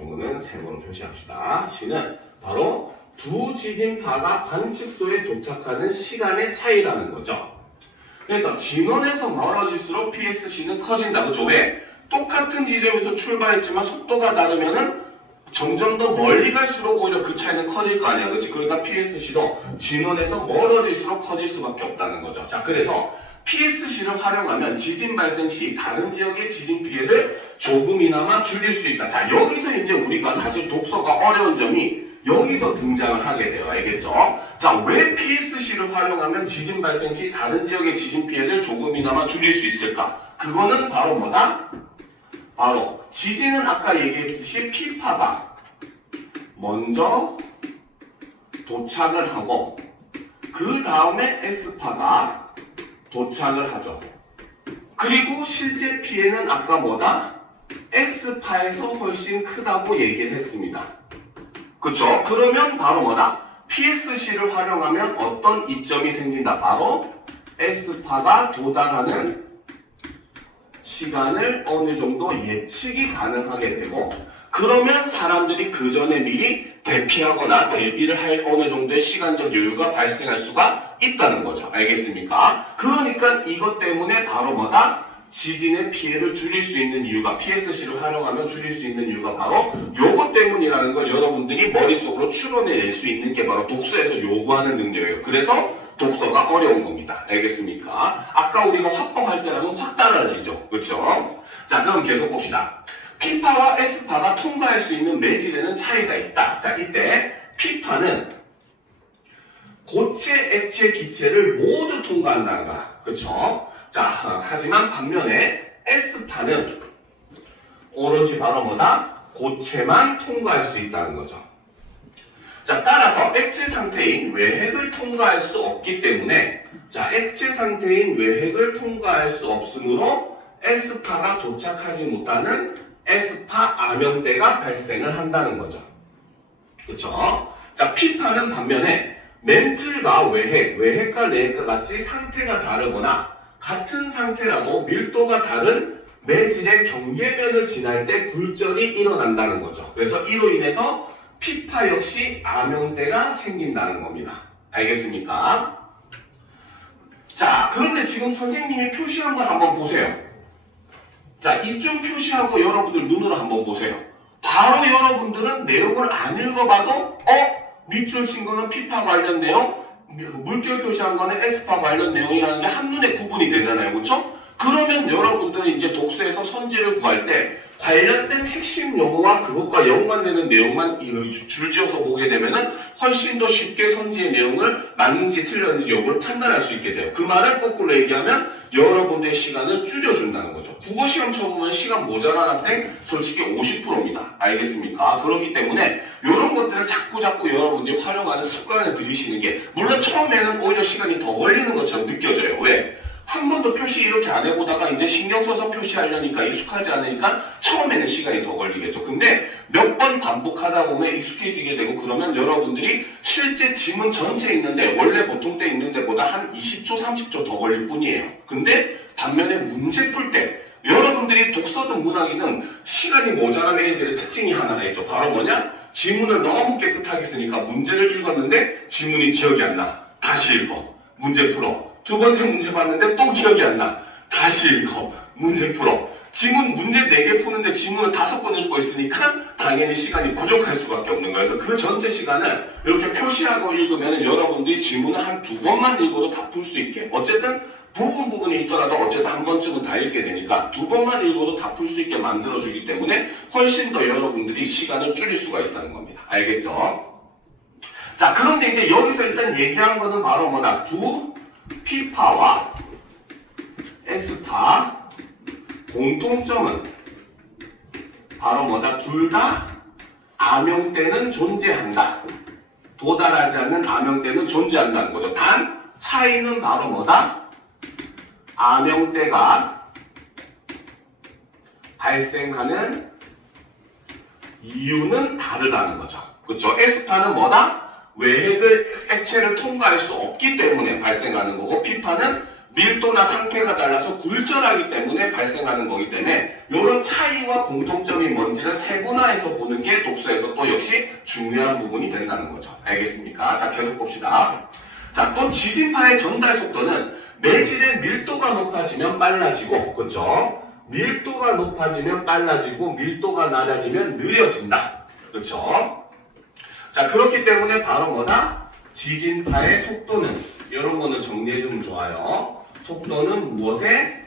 이거는 세모로 표시합시다. C는 바로 두 지진파가 관측소에 도착하는 시간의 차이라는 거죠. 그래서 진원에서 멀어질수록 PSC는 커진다. 그죠? 왜? 똑같은 지점에서 출발했지만 속도가 다르면은 점점 더 멀리 갈수록 오히려 그 차이는 커질 거 아니야. 그치? 그러니까 PSC도 진원에서 멀어질수록 커질 수밖에 없다는 거죠. 자, 그래서 PSC를 활용하면 지진 발생 시 다른 지역의 지진 피해를 조금이나마 줄일 수 있다. 자, 여기서 이제 우리가 사실 독서가 어려운 점이 여기서 등장을 하게 돼요. 알겠죠? 자, 왜 PSC를 활용하면 지진 발생 시 다른 지역의 지진 피해를 조금이나마 줄일 수 있을까? 그거는 바로 뭐다? 바로 지진은 아까 얘기했듯이 P파가 먼저 도착을 하고 그 다음에 S파가 도착을 하죠. 그리고 실제 피해는 아까 뭐다? S파에서 훨씬 크다고 얘기를 했습니다. 그쵸? 그러면 바로 뭐다? PSC를 활용하면 어떤 이점이 생긴다? 바로 S파가 도달하는 시간을 어느 정도 예측이 가능하게 되고, 그러면 사람들이 그 전에 미리 대피하거나 대비를 할 어느 정도의 시간적 여유가 발생할 수가 있다는 거죠. 알겠습니까? 그러니까 이것 때문에 바로 뭐다? 지진의 피해를 줄일 수 있는 이유가, PSC를 활용하면 줄일 수 있는 이유가 바로 요것 때문이라는 걸 여러분들이 머릿속으로 추론해낼 수 있는 게 바로 독서에서 요구하는 능력이에요. 그래서 독서가 어려운 겁니다. 알겠습니까? 아까 우리가 확법할 때랑은 확 달라지죠. 그렇죠? 자, 그럼 계속 봅시다. P파와 S파가 통과할 수 있는 매질에는 차이가 있다. 자, 이때 P파는 고체, 액체, 기체를 모두 통과한다는 거야. 그렇죠? 자, 하지만 반면에 S파는 오로지 바로 뭐다? 고체만 통과할 수 있다는 거죠. 자, 따라서 액체 상태인 외핵을 통과할 수 없기 때문에, 자, 액체 상태인 외핵을 통과할 수 없으므로 S파가 도착하지 못하는 S파 암연대가 발생을 한다는 거죠. 그쵸? 자, P파는 반면에 멘틀과 외핵, 외핵과 내핵과 같이 상태가 다르거나 같은 상태라도 밀도가 다른 매질의 경계면을 지날 때 굴절이 일어난다는 거죠. 그래서 이로 인해서 피파 역시 암용대가 생긴다는 겁니다. 알겠습니까? 자, 그런데 지금 선생님이 표시한 걸 한번 보세요. 자, 이쯤 표시하고 여러분들 눈으로 한번 보세요. 바로 여러분들은 내용을 안 읽어봐도 밑줄 친 거는 피파 관련 내용, 물결 표시한 거는 에스파 관련 내용이라는 게 한눈에 구분이 되잖아요. 그렇죠? 그러면 여러분들은 이제 독서에서 선지를 구할 때 관련된 핵심 용어와 그것과 연관되는 내용만 줄지어서 보게 되면은 훨씬 더 쉽게 선지의 내용을 맞는지 틀렸는지 여부를 판단할 수 있게 돼요. 그 말을 거꾸로 얘기하면 여러분들의 시간을 줄여준다는 거죠. 국어 시험 쳐보면 시간 모자란 학생 솔직히 50%입니다. 알겠습니까? 그렇기 때문에 이런 것들을 자꾸 여러분들이 활용하는 습관을 들이시는 게 물론 처음에는 오히려 시간이 더 걸리는 것처럼 느껴져요. 왜? 한 번도 표시 이렇게 안 해보다가 이제 신경 써서 표시하려니까 익숙하지 않으니까 처음에는 시간이 더 걸리겠죠. 근데 몇 번 반복하다 보면 익숙해지게 되고 그러면 여러분들이 실제 지문 전체에 있는데 원래 보통 때 있는 데보다 한 20초, 30초 더 걸릴 뿐이에요. 근데 반면에 문제 풀 때 여러분들이 독서든 문학이든 시간이 모자란 애들의 특징이 하나가 있죠. 바로 뭐냐? 지문을 너무 깨끗하게 쓰니까 문제를 읽었는데 지문이 기억이 안 나. 다시 읽어. 문제 풀어. 두 번째 문제 봤는데 또 기억이 안 나. 다시 읽어. 문제 풀어. 지문 문제 4개 푸는데 지문을 5번 읽고 있으니까 당연히 시간이 부족할 수밖에 없는 거예요. 그래서 그 전체 시간을 이렇게 표시하고 읽으면 여러분들이 지문을 한 2번만 읽어도 다 풀 수 있게. 어쨌든 부분이 있더라도 어쨌든 한 번쯤은 다 읽게 되니까 2번만 읽어도 다 풀 수 있게 만들어주기 때문에 훨씬 더 여러분들이 시간을 줄일 수가 있다는 겁니다. 알겠죠? 자, 그런데 이제 여기서 일단 얘기한 거는 바로 뭐다? 피파와 에스파 공통점은 바로 뭐다? 둘 다 암용대는 존재한다. 도달하지 않는 암용대는 존재한다는 거죠. 단 차이는 바로 뭐다? 암용대가 발생하는 이유는 다르다는 거죠. 그렇죠? 에스파는 뭐다? 액체를 통과할 수 없기 때문에 발생하는 거고 피파는 밀도나 상태가 달라서 굴절하기 때문에 발생하는 거기 때문에 이런 차이와 공통점이 뭔지를 세분화해서 보는 게 독서에서 또 역시 중요한 부분이 된다는 거죠. 알겠습니까? 자, 계속 봅시다. 자, 또 지진파의 전달 속도는 매질의 밀도가 높아지면 빨라지고, 그렇죠? 밀도가 높아지면 빨라지고 밀도가 낮아지면 느려진다. 그렇죠? 자, 그렇기 때문에 바로 뭐다? 지진파의 속도는, 이런 거는 정리해주면 좋아요. 속도는 무엇에?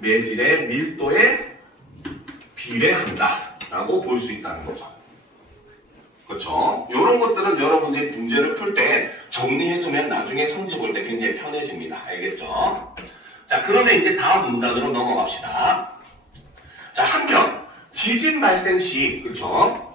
매질의 밀도에 비례한다 라고 볼 수 있다는 거죠. 그렇죠? 이런 것들은 여러분들이 문제를 풀 때 정리해두면 나중에 성질 볼 때 굉장히 편해집니다. 알겠죠? 자, 그러면 이제 다음 문단으로 넘어갑시다. 자, 한편 지진 발생 시, 그렇죠?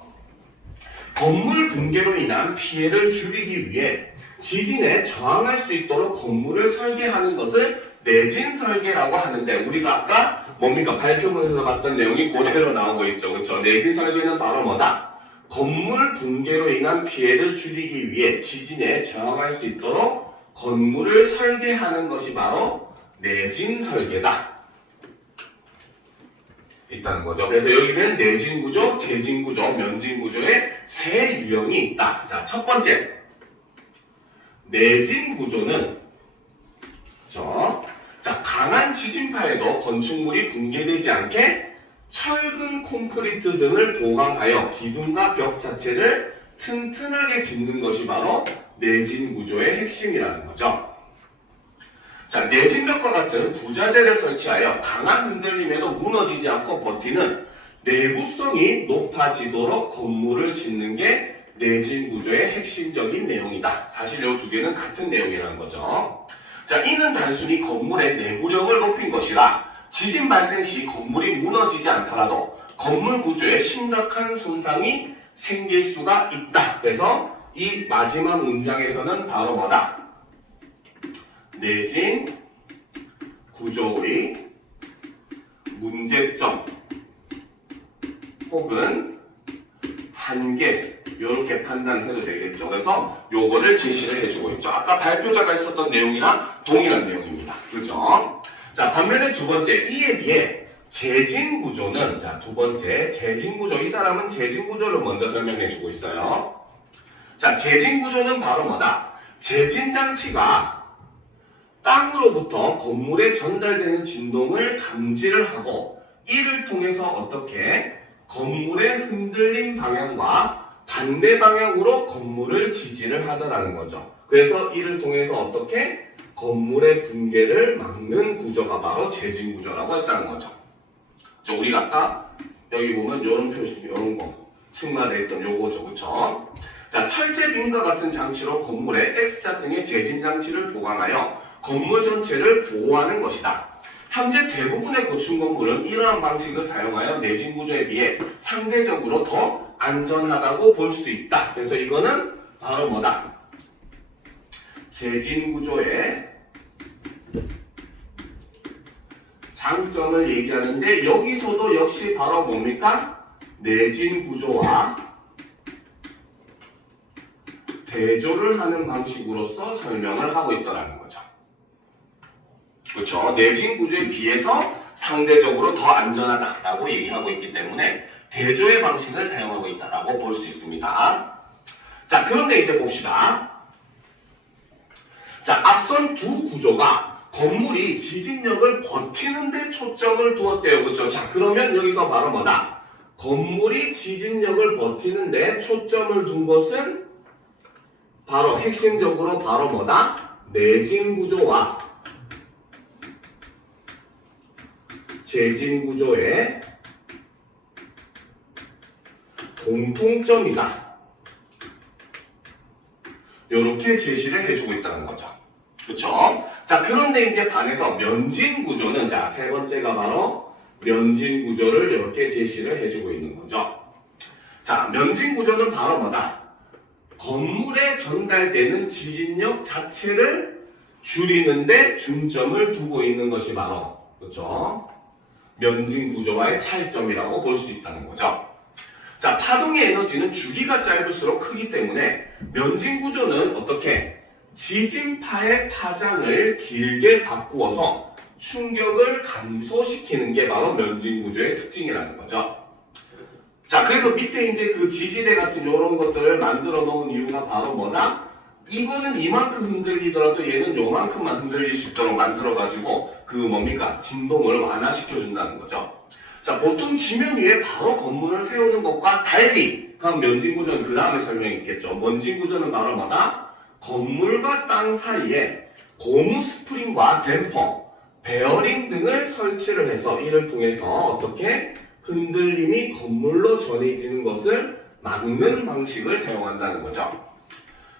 건물 붕괴로 인한 피해를 줄이기 위해 지진에 저항할 수 있도록 건물을 설계하는 것을 내진 설계라고 하는데 우리가 아까 뭡니까? 발표문에서 봤던 내용이 그대로 나오고 있죠. 그렇죠? 내진 설계는 바로 뭐다? 건물 붕괴로 인한 피해를 줄이기 위해 지진에 저항할 수 있도록 건물을 설계하는 것이 바로 내진 설계다. 있다는 거죠. 그래서 여기는 내진 구조, 재진 구조, 면진 구조의 세 유형이 있다. 자, 첫 번째 내진 구조는 자, 강한 지진파에도 건축물이 붕괴되지 않게 철근, 콘크리트 등을 보강하여 기둥과 벽 자체를 튼튼하게 짓는 것이 바로 내진 구조의 핵심이라는 거죠. 자, 내진벽과 같은 부자재를 설치하여 강한 흔들림에도 무너지지 않고 버티는 내구성이 높아지도록 건물을 짓는 게 내진 구조의 핵심적인 내용이다. 사실 이 두 개는 같은 내용이라는 거죠. 자, 이는 단순히 건물의 내구력을 높인 것이라 지진 발생 시 건물이 무너지지 않더라도 건물 구조에 심각한 손상이 생길 수가 있다. 그래서 이 마지막 문장에서는 바로 뭐다? 내진 구조의 문제점 혹은 한계 이렇게 판단해도 되겠죠. 그래서 요거를 제시를 해주고 있죠. 아까 발표자가 있었던 내용이랑 동일한 내용입니다. 그렇죠? 자, 반면에 두 번째, 이에 비해 재진 구조는, 자, 두 번째, 재진 구조. 이 사람은 재진 구조를 먼저 설명해 주고 있어요. 자, 재진 구조는 바로 뭐다? 재진 장치가 땅으로부터 건물에 전달되는 진동을 감지를 하고 이를 통해서 어떻게 건물의 흔들림 방향과 반대 방향으로 건물을 지지를 하더라는 거죠. 그래서 이를 통해서 어떻게 건물의 붕괴를 막는 구조가 바로 재진 구조라고 했다는 거죠. 우리가 아까 여기 보면 이런 표시, 이런 거 층마다 있던 요거죠, 그쵸? 자, 철제 빔과 같은 장치로 건물의 X자 등의 재진 장치를 보강하여 건물 전체를 보호하는 것이다. 현재 대부분의 고층 건물은 이러한 방식을 사용하여 내진 구조에 비해 상대적으로 더 안전하다고 볼 수 있다. 그래서 이거는 바로 뭐다? 재진 구조의 장점을 얘기하는데 여기서도 역시 바로 뭡니까? 내진 구조와 대조를 하는 방식으로서 설명을 하고 있더라는 거죠. 그렇죠? 내진 구조에 비해서 상대적으로 더 안전하다라고 얘기하고 있기 때문에 대조의 방식을 사용하고 있다라고 볼 수 있습니다. 자, 그런데 이제 봅시다. 자, 앞선 두 구조가 건물이 지진력을 버티는 데 초점을 두었대요. 그렇죠? 자, 그러면 여기서 바로 뭐다? 건물이 지진력을 버티는 데 초점을 둔 것은 바로 핵심적으로 바로 뭐다? 내진 구조와 재진 구조의 공통점이다. 이렇게 제시를 해주고 있다는 거죠. 그렇죠? 자, 그런데 이제 반해서 면진 구조는, 자, 세 번째가 바로 면진 구조를 이렇게 제시를 해주고 있는 거죠. 자, 면진 구조는 바로 뭐다? 건물에 전달되는 지진력 자체를 줄이는데 중점을 두고 있는 것이 바로, 그렇죠? 면진 구조와의 차이점이라고 볼 수 있다는 거죠. 자, 파동의 에너지는 주기가 짧을수록 크기 때문에 면진 구조는 어떻게 지진파의 파장을 길게 바꾸어서 충격을 감소시키는 게 바로 면진 구조의 특징이라는 거죠. 자, 그래서 밑에 이제 그 지지대 같은 이런 것들을 만들어 놓은 이유가 바로 뭐다? 이거는 이만큼 흔들리더라도 얘는 요만큼만 흔들릴 수 있도록 만들어가지고 그 뭡니까? 진동을 완화시켜 준다는 거죠. 자, 보통 지면 위에 바로 건물을 세우는 것과 달리 그럼 면진 구조는 그 다음에 설명이 있겠죠. 면진 구조는 바로 뭐다? 건물과 땅 사이에 고무 스프링과 댐퍼, 베어링 등을 설치를 해서 이를 통해서 어떻게 흔들림이 건물로 전해지는 것을 막는 방식을 사용한다는 거죠.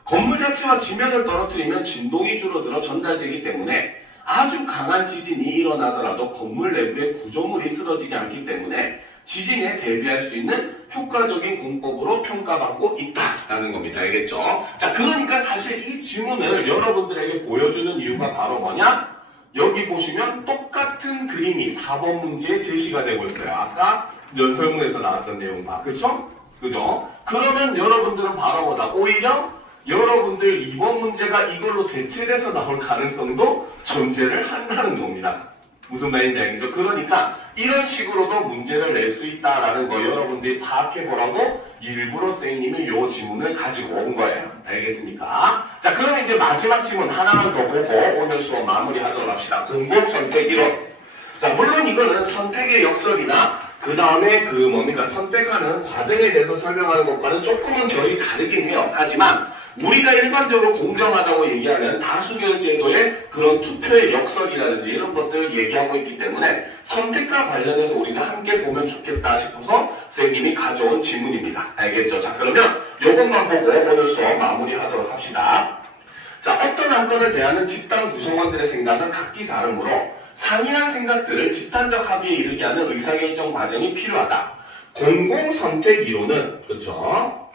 건물 자체와 지면을 떨어뜨리면 진동이 줄어들어 전달되기 때문에 아주 강한 지진이 일어나더라도 건물 내부의 구조물이 쓰러지지 않기 때문에 지진에 대비할 수 있는 효과적인 공법으로 평가받고 있다라는 겁니다. 알겠죠? 자, 그러니까 사실 이 지문을 여러분들에게 보여주는 이유가 바로 뭐냐? 여기 보시면 똑같은 그림이 4번 문제에 제시가 되고 있어요. 아까 연설문에서 나왔던 내용과. 그렇죠? 그죠? 그러면 여러분들은 바로 뭐다? 오히려 여러분들 이번 문제가 이걸로 대체돼서 나올 가능성도 존재를 한다는 겁니다. 무슨 말인지 알겠죠? 그러니까 이런 식으로도 문제를 낼 수 있다라는 거 여러분들이 파악해보라고 일부러 선생님이 이 지문을 가지고 온 거예요. 알겠습니까? 자, 그럼 이제 마지막 지문 하나만 더 보고 오늘 수업 마무리하도록 합시다. 공공선택 이론. 자, 물론 이거는 선택의 역설이나 그 다음에 그 뭡니까 선택하는 과정에 대해서 설명하는 것과는 조금은 결이 다르긴 해요. 하지만 우리가 일반적으로 공정하다고 얘기하는 다수결 제도의 그런 투표의 역설이라든지 이런 것들을 얘기하고 있기 때문에 선택과 관련해서 우리가 함께 보면 좋겠다 싶어서 선생님이 가져온 지문입니다. 알겠죠? 자, 그러면 이것만 보고 오늘 수업 마무리하도록 합시다. 자, 어떤 한 건을 대하는 집단 구성원들의 생각은 각기 다르므로 상이한 생각들을 집단적 합의에 이르게 하는 의사결정 과정이 필요하다. 공공선택 이론은, 그렇죠?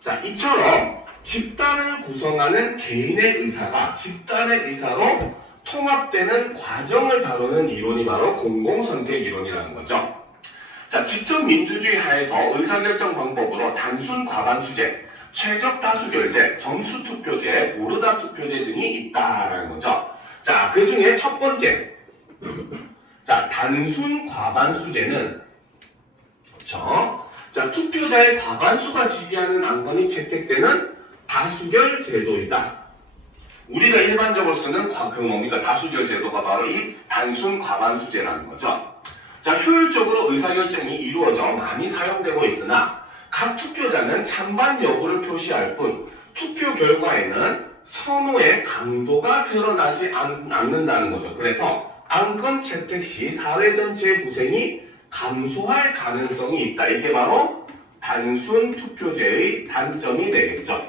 자, 이처럼 집단을 구성하는 개인의 의사가 집단의 의사로 통합되는 과정을 다루는 이론이 바로 공공선택 이론이라는 거죠. 자, 직접 민주주의 하에서 의사결정 방법으로 단순 과반수제, 최적 다수결제, 점수투표제, 보르다 투표제 등이 있다라는 거죠. 자, 그 중에 첫 번째. 자, 단순 과반수제는, 그렇죠? 자, 투표자의 과반수가 지지하는 안건이 채택되는 다수결 제도이다. 우리가 일반적으로 쓰는 그 뭡니까? 다수결 제도가 바로 이 단순 과반수제라는 거죠. 자, 효율적으로 의사결정이 이루어져 많이 사용되고 있으나 각 투표자는 찬반 여부를 표시할 뿐 투표 결과에는 선호의 강도가 드러나지 않는다는 거죠. 그래서 안건 채택 시 사회 전체의 부생이 감소할 가능성이 있다. 이게 바로 단순 투표제의 단점이 되겠죠.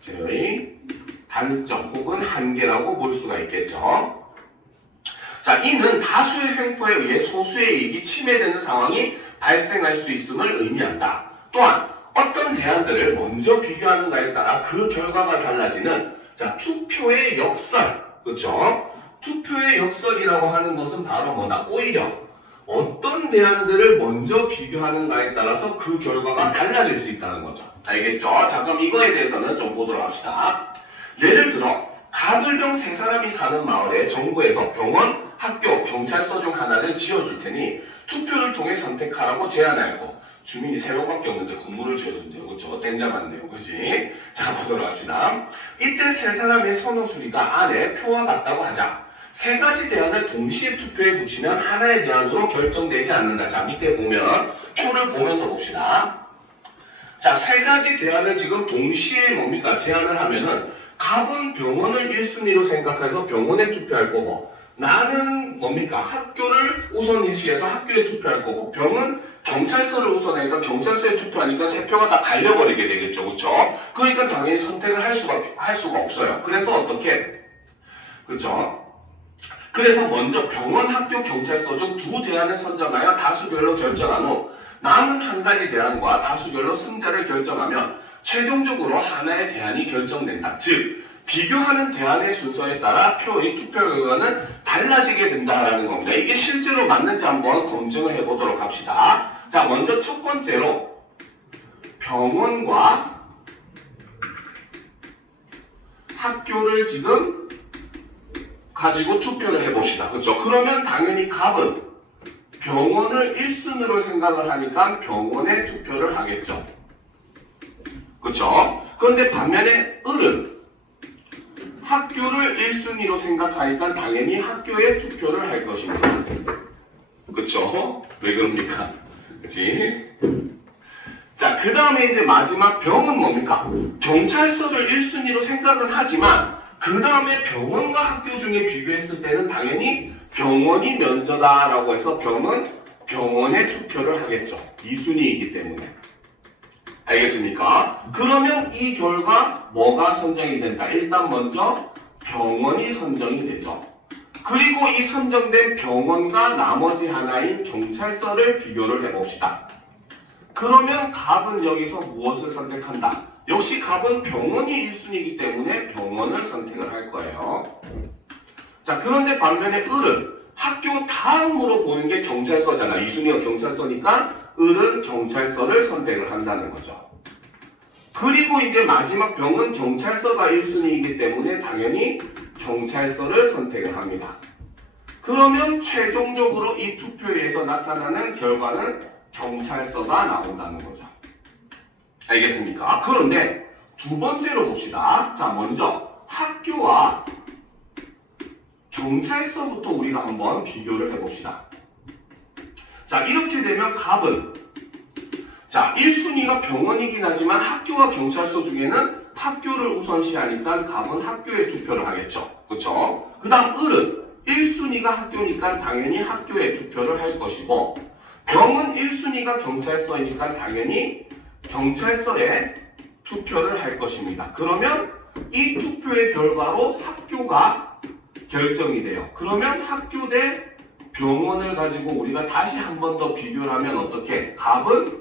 제의 단점 혹은 한계라고 볼 수가 있겠죠. 자, 이는 다수의 횡포에 의해 소수의 이익이 침해되는 상황이 발생할 수 있음을 의미한다. 또한 어떤 대안들을 먼저 비교하는가에 따라 그 결과가 달라지는 자, 투표의 역설, 그렇죠? 투표의 역설이라고 하는 것은 바로 뭐다? 오히려 어떤 대안들을 먼저 비교하는가에 따라서 그 결과가 달라질 수 있다는 거죠. 알겠죠? 자, 그럼 이거에 대해서는 좀 보도록 합시다. 예를 들어 가불병 3사람이 사는 마을에 정부에서 병원, 학교, 경찰서 중 하나를 지어줄 테니 투표를 통해 선택하라고 제안하고 주민이 3명밖에 없는데 건물을 지어준대요. 그렇죠? 땡잡았네요. 그치? 자, 보도록 합시다. 이때 3사람의 선호 수리가 안에 표와 같다고 하자 3가지 대안을 동시에 투표에 붙이면 하나의 대안으로 결정되지 않는다. 자, 밑에 보면 표를 보면서 봅시다. 자, 3가지 대안을 지금 동시에 뭡니까? 제안을 하면은 갑은 병원을 1순위로 생각해서 병원에 투표할 거고 나는 뭡니까? 학교를 우선시해서 학교에 투표할 거고 병은 경찰서를 우선하니까 경찰서에 투표하니까 3표가 다 갈려버리게 되겠죠. 그렇죠? 그러니까 당연히 선택을 할 수가 없어요. 그래서 어떻게? 그렇죠? 그래서 먼저 병원, 학교, 경찰서 중 2대안을 선정하여 다수결로 결정한 후 남은 한 가지 대안과 다수결로 승자를 결정하면 최종적으로 하나의 대안이 결정된다. 즉 비교하는 대안의 순서에 따라 표의 투표 결과는 달라지게 된다는 겁니다. 이게 실제로 맞는지 한번 검증을 해보도록 합시다. 자, 먼저 첫 번째로 병원과 학교를 지금 가지고 투표를 해봅시다. 그렇죠? 그러면 당연히 갑은 병원을 1순위로 생각을 하니까 병원에 투표를 하겠죠. 그렇죠? 그런데 반면에 을은 학교를 1순위로 생각하니까 당연히 학교에 투표를 할 것입니다. 그렇죠? 왜 그럽니까? 그치? 자, 그 다음에 이제 마지막 병은 뭡니까? 경찰서를 1순위로 생각은 하지만 그 다음에 병원과 학교 중에 비교했을 때는 당연히 병원이 먼저다라고 해서 병은 병원에 투표를 하겠죠. 2순위이기 때문에. 알겠습니까? 그러면 이 결과 뭐가 선정이 된다? 일단 먼저 병원이 선정이 되죠. 그리고 이 선정된 병원과 나머지 하나인 경찰서를 비교를 해봅시다. 그러면 갑은 여기서 무엇을 선택한다? 역시 갑은 병원이 1순위이기 때문에 병원을 선택을 할 거예요. 자, 그런데 반면에 을은 학교 다음으로 보는 게 경찰서잖아. 2순위가 경찰서니까 을은 경찰서를 선택을 한다는 거죠. 그리고 이제 마지막 병은 경찰서가 1순위이기 때문에 당연히 경찰서를 선택을 합니다. 그러면 최종적으로 이 투표에서 나타나는 결과는 경찰서가 나온다는 거죠. 알겠습니까? 그런데 두 번째로 봅시다. 자, 먼저 학교와 경찰서부터 우리가 한번 비교를 해봅시다. 자, 이렇게 되면 갑은 자, 1순위가 병원이긴 하지만 학교와 경찰서 중에는 학교를 우선시하니까 갑은 학교에 투표를 하겠죠. 그렇죠? 그 다음 을은 1순위가 학교니까 당연히 학교에 투표를 할 것이고 병은 1순위가 경찰서이니까 당연히 경찰서에 투표를 할 것입니다. 그러면 이 투표의 결과로 학교가 결정이 돼요. 그러면 학교 대 병원을 가지고 우리가 다시 한 번 더 비교를 하면 어떻게? 갑은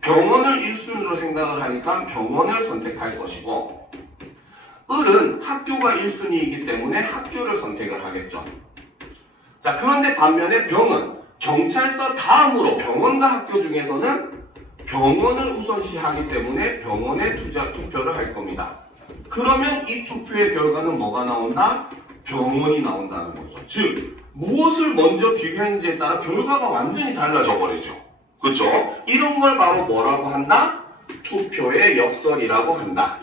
병원을 1순위로 생각을 하니까 병원을 선택할 것이고 을은 학교가 1순위이기 때문에 학교를 선택을 하겠죠. 자, 그런데 반면에 병은 경찰서 다음으로 병원과 학교 중에서는 병원을 우선시하기 때문에 병원에 투표를 할 겁니다. 그러면 이 투표의 결과는 뭐가 나온다? 병원이 나온다는 거죠. 즉 무엇을 먼저 비교했는지에 따라 결과가 완전히 달라져 버리죠. 그렇죠? 이런 걸 바로 뭐라고 한다? 투표의 역설이라고 한다.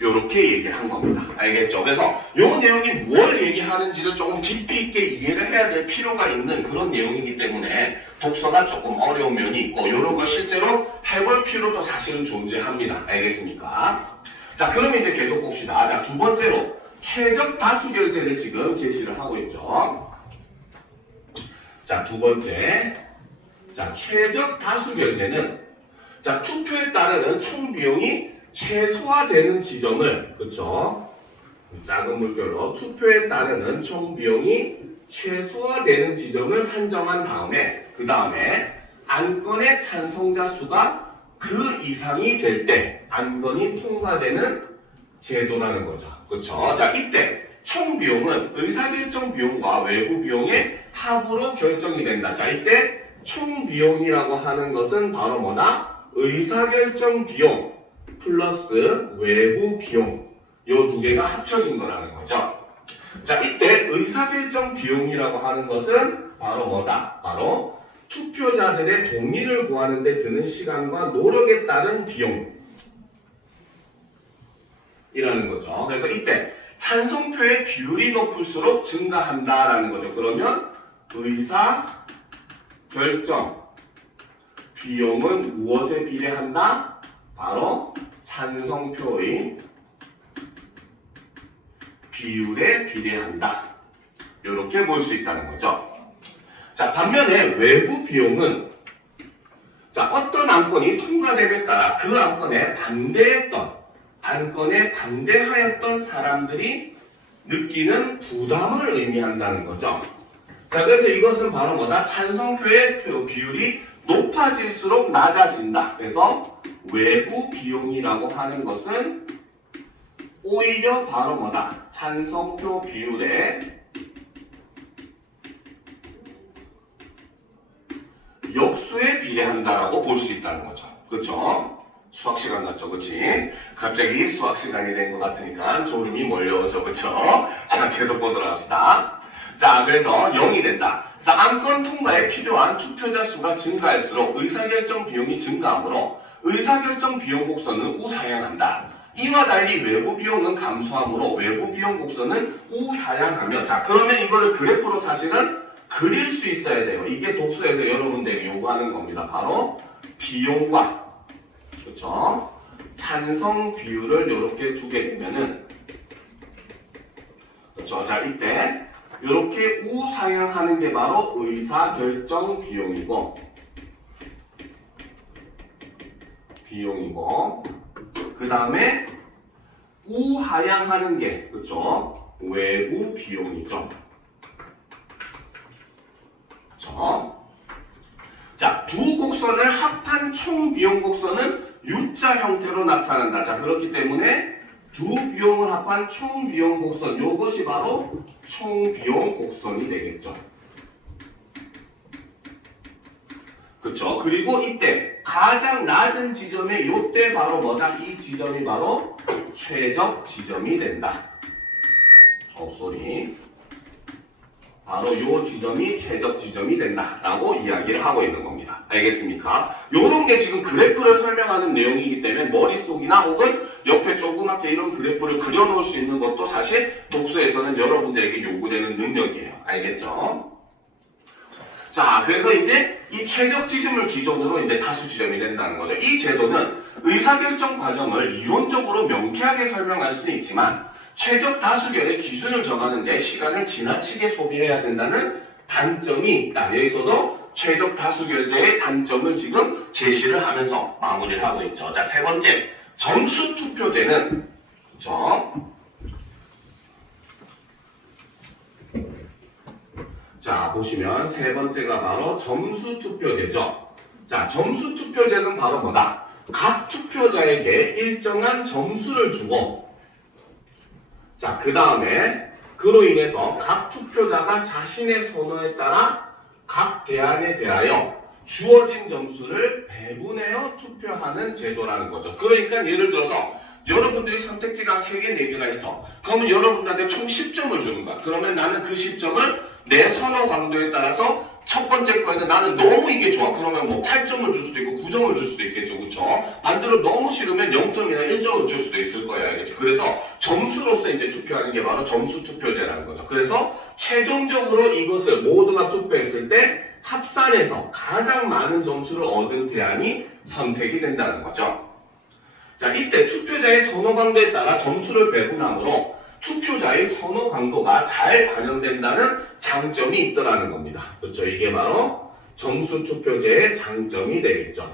요렇게 얘기한 겁니다. 알겠죠? 그래서 요 내용이 뭘 얘기하는지를 조금 깊이 있게 이해를 해야 될 필요가 있는 그런 내용이기 때문에 독서가 조금 어려운 면이 있고 요런 걸 실제로 해볼 필요도 사실은 존재합니다. 알겠습니까? 자, 그러면 이제 계속 봅시다. 자, 두 번째로 최적 다수결제를 지금 제시를 하고 있죠. 자, 두 번째. 자, 최적 다수결제는 자, 투표에 따르는 총 비용이 최소화되는 지점을, 그렇죠? 작은 물결로 투표에 따르는 총 비용이 최소화되는 지점을 산정한 다음에 그 다음에 안건의 찬성자 수가 그 이상이 될 때 안건이 통과되는 제도라는 거죠. 그렇죠? 자, 이때 총 비용은 의사결정 비용과 외부 비용의 합으로 결정이 된다. 자, 이때 총 비용이라고 하는 것은 바로 뭐다? 의사결정 비용 플러스 외부 비용 요 두 개가 합쳐진 거라는 거죠. 자, 이때 의사결정 비용이라고 하는 것은 바로 뭐다? 바로 투표자들의 동의를 구하는 데 드는 시간과 노력에 따른 비용이라는 거죠. 그래서 이때 찬성표의 비율이 높을수록 증가한다라는 거죠. 그러면 의사결정 비용은 무엇에 비례한다? 바로 찬성표의 비율에 비례한다. 이렇게 볼 수 있다는 거죠. 자, 반면에 외부 비용은 자, 어떤 안건이 통과됨에 따라 그 안건에 반대하였던 사람들이 느끼는 부담을 의미한다는 거죠. 자, 그래서 이것은 바로 뭐다? 찬성표의 비율이 높아질수록 낮아진다. 그래서 외부 비용이라고 하는 것은 오히려 바로 뭐다? 찬성표 비율의 역수에 비례한다라고 볼 수 있다는 거죠. 그렇죠? 수학 시간 같죠, 그렇지? 갑자기 수학 시간이 된 것 같으니까 졸음이 몰려오죠, 그렇죠? 자, 계속 보도록 합시다. 자, 그래서 0이 된다. 그래서 안건 통과에 필요한 투표자 수가 증가할수록 의사결정 비용이 증가하므로 의사결정 비용 곡선은 우상향한다. 이와 달리 외부 비용은 감소하므로 외부 비용 곡선은 우하향하며 자, 그러면 이거를 그래프로 사실은 그릴 수 있어야 돼요. 이게 독서에서 여러분들이 요구하는 겁니다. 바로 비용과 그렇죠? 찬성 비율을 이렇게 두게 되면은 그렇죠? 자, 이때 이렇게 우상향하는 게 바로 의사결정 비용이고 그 다음에 우하향하는 게 그렇죠? 외부 비용이죠. 그렇죠? 자, 두 곡선을 합한 총 비용 곡선은 U자 형태로 나타난다. 자, 그렇기 때문에 두 비용을 합한 총 비용 곡선 이것이 바로 총 비용 곡선이 되겠죠. 그렇죠? 그리고 이때 가장 낮은 지점에 이때 바로 뭐다? 이 지점이 바로 최적 지점이 된다. 소리. 바로 이 지점이 최적 지점이 된다라고 이야기를 하고 있는 겁니다. 알겠습니까? 요런 게 지금 그래프를 설명하는 내용이기 때문에 머릿속이나 혹은 옆에 조그맣게 이런 그래프를 그려놓을 수 있는 것도 사실 독서에서는 여러분들에게 요구되는 능력이에요. 알겠죠? 자, 그래서 이제 이 최적 지점을 기준으로 이제 다수 지점이 된다는 거죠. 이 제도는 의사결정 과정을 이론적으로 명쾌하게 설명할 수는 있지만 최적 다수결의 기준을 정하는 데 시간을 지나치게 소비해야 된다는 단점이 있다. 여기서도 최적 다수결제의 단점을 지금 제시를 하면서 마무리를 하고 있죠. 자, 세 번째, 점수 투표제는 그렇죠? 자, 보시면 세 번째가 바로 점수 투표제죠. 자, 점수 투표제는 바로 뭐다? 각 투표자에게 일정한 점수를 주고 자, 그 다음에 그로 인해서 각 투표자가 자신의 선호에 따라 각 대안에 대하여 주어진 점수를 배분하여 투표하는 제도라는 거죠. 그러니까 예를 들어서 여러분들이 선택지가 3개, 4개가 있어. 그러면 여러분들한테 총 10점을 주는 거야. 그러면 나는 그 10점을 내 선호 강도에 따라서 첫 번째 거에는 나는 너무 이게 좋아. 그러면 뭐 8점을 줄 수도 있고 9점을 줄 수도 있겠죠. 그쵸? 반대로 너무 싫으면 0점이나 1점을 줄 수도 있을 거예요. 알겠죠? 그래서 점수로서 이제 투표하는 게 바로 점수 투표제라는 거죠. 그래서 최종적으로 이것을 모두가 투표했을 때 합산해서 가장 많은 점수를 얻은 대안이 선택이 된다는 거죠. 자, 이때 투표자의 선호 강도에 따라 점수를 배분하므로 투표자의 선호 강도가 잘 반영된다는 장점이 있더라는 겁니다. 그렇죠? 이게 바로 점수 투표제의 장점이 되겠죠.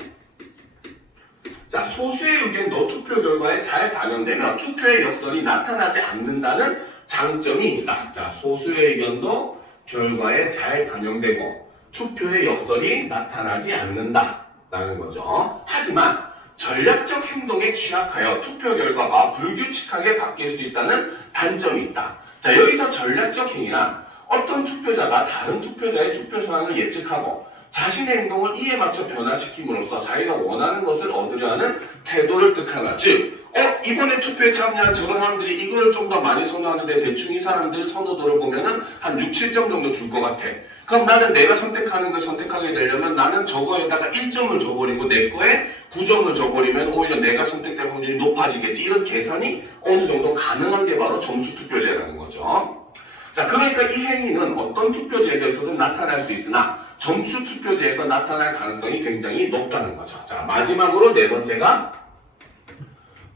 자, 소수의 의견도 투표 결과에 잘 반영되면 투표의 역설이 나타나지 않는다는 장점이 있다. 자, 소수의 의견도 결과에 잘 반영되고 투표의 역설이 나타나지 않는다라는 거죠. 하지만 전략적 행동에 취약하여 투표 결과가 불규칙하게 바뀔 수 있다는 단점이 있다. 자, 여기서 전략적 행위란 어떤 투표자가 다른 투표자의 투표 상황을 예측하고 자신의 행동을 이에 맞춰 변화시킴으로써 자기가 원하는 것을 얻으려 하는 태도를 뜻하나, 즉 이번에 투표에 참여한 저런 사람들이 이거를 좀 더 많이 선호하는데 대충 이 사람들 선호도를 보면은 한 6, 7점 정도 줄 것 같아. 그럼 나는 내가 선택하는 걸 선택하게 되려면 나는 저거에다가 1점을 줘버리고 내 거에 9점을 줘버리면 오히려 내가 선택될 확률이 높아지겠지. 이런 계산이 어느 정도 가능한 게 바로 점수 투표제라는 거죠. 자, 그러니까 이 행위는 어떤 투표제에서든 나타날 수 있으나 점수 투표제에서 나타날 가능성이 굉장히 높다는 거죠. 자, 마지막으로 네 번째가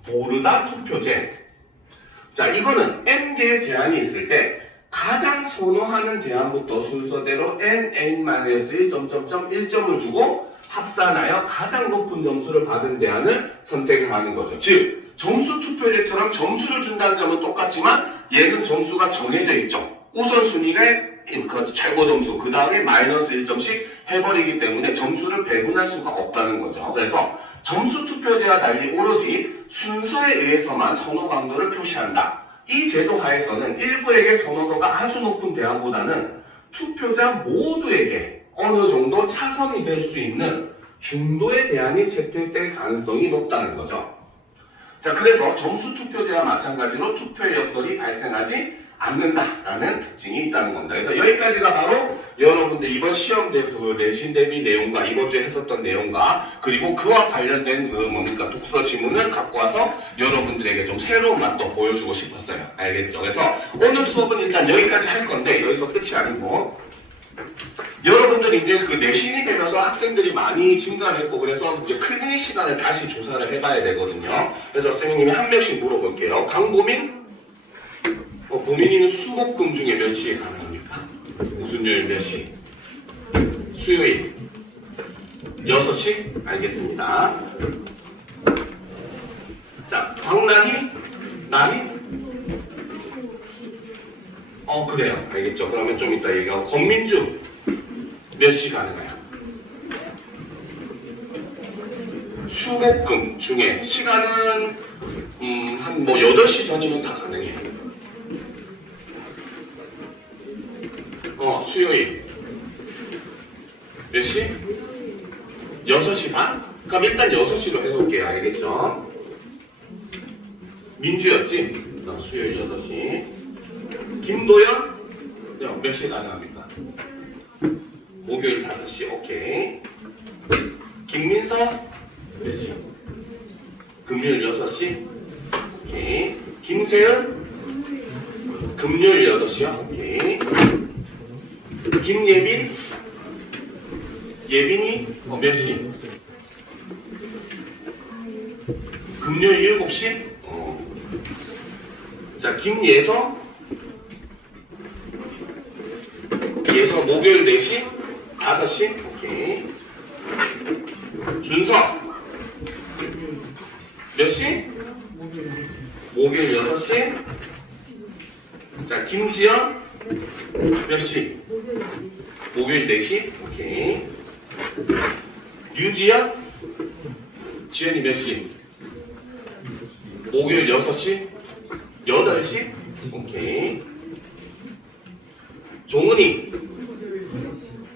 보르다 투표제. 자, 이거는 n개의 대안이 있을 때 가장 선호하는 대안부터 순서대로 n-1 1점을 주고 합산하여 가장 높은 점수를 받은 대안을 선택을 하는 거죠. 즉, 점수 투표제처럼 점수를 준다는 점은 똑같지만 얘는 점수가 정해져 있죠. 우선순위가 최고 점수, 그 다음에 마이너스 1점씩 해버리기 때문에 점수를 배분할 수가 없다는 거죠. 그래서 점수 투표제와 달리 오로지 순서에 의해서만 선호 강도를 표시한다. 이 제도 하에서는 일부에게 선호도가 아주 높은 대안보다는 투표자 모두에게 어느 정도 차선이 될 수 있는 중도의 대안이 채택될 가능성이 높다는 거죠. 자, 그래서 점수 투표제와 마찬가지로 투표의 역설이 발생하지 않는다라는 특징이 있다는 겁니다. 그래서 여기까지가 바로 여러분들 이번 시험 내신 대비 내용과 이번 주에 했었던 내용과 그리고 그와 관련된 독서 지문을 갖고 와서 여러분들에게 좀 새로운 맛도 보여주고 싶었어요. 알겠죠? 그래서 오늘 수업은 일단 여기까지 할 건데 여기서 끝이 아니고 여러분들 이제 그 내신이 되면서 학생들이 많이 증가했고 그래서 이제 클리닉 시간을 다시 조사를 해봐야 되거든요. 그래서 선생님이 한 명씩 물어볼게요. 강보민? 보민이는 수목금 중에 몇 시에 가능합니까? 무슨 요일 몇 시? 수요일 6시? 알겠습니다. 자, 광나희? 나희? 그래요. 알겠죠. 그러면 좀 이따 얘기하고 권민주 몇 시 가능해요? 수목금 중에 시간은 한 8시 전이면 다 가능해요. 수요일 몇 시? 6시 반? 그럼 일단 6시로 해놓을게요. 알겠죠? 민주였지? 수요일 6시. 김도연? 몇 시에 가능합니까? 목요일 5시. 오케이. 김민서? 몇 시? 금요일 6시. 오케이. 김세은? 금요일 6시요. 오케이. 김예빈? 예빈이? 몇 시? 금요일 7시? 자, 김예서? 예서 목요일 4시? 5시? 오케이. 준석? 몇 시? 목요일 6시? 자, 김지연? 몇 시? 목요일 4시? 오케이. 유지연? 지연이 몇 시? 목요일 6시? 8시? 오케이. 종은이?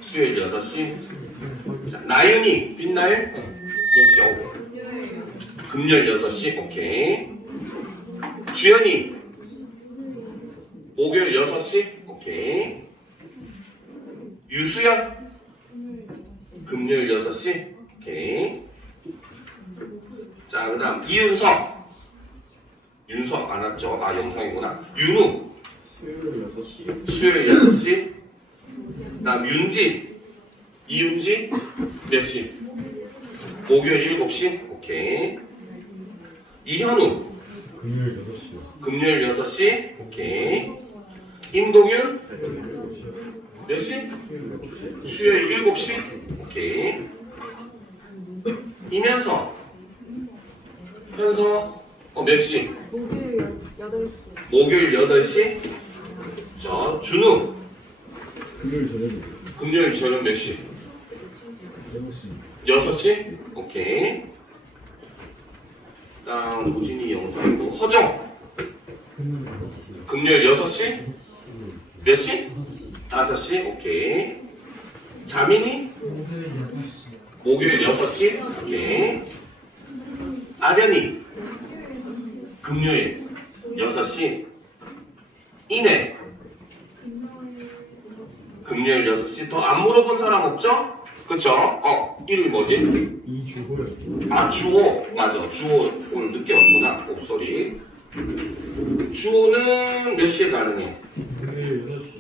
수요일 6시? 자, 나윤이 빛날 몇 시? 금요일 6시. 오케이. 주연이 목요일 6시. 오케이. 유수연 금요일 6시. 오케이. 자, 그 다음 이윤석. 윤석 안 왔죠? 아, 영상이구나. 윤우 수요일 6시. 수요일 6시. 그 다음 윤지. 이윤지 몇 시? 목요일 7시. 오케이. 이현우 금요일 6시. 금요일 6시. 오케이. 임동윤 몇 시? 수요일 7시. 오케이. 이면서 현서 몇 시? 목요일 8시. 목요일 8시. 자, 준우 금요일 저녁에 금요일 저녁 몇 시? 6시. 6시? 오케이. 다음 우진이 영상이고 허정 금요일 6시? 몇 시? 5시? 오케이. 자민이 목요일 6시? 오케이. 아련이 금요일 6시. 이내 금요일 6시. 더 안 물어본 사람 없죠? 그쵸? 이름이 뭐지? 이주호요. 아, 주호. 맞아. 주호 오늘 늦게 왔구나. 옵소리. 주호는 몇 시에 가능해? 금요일 6시.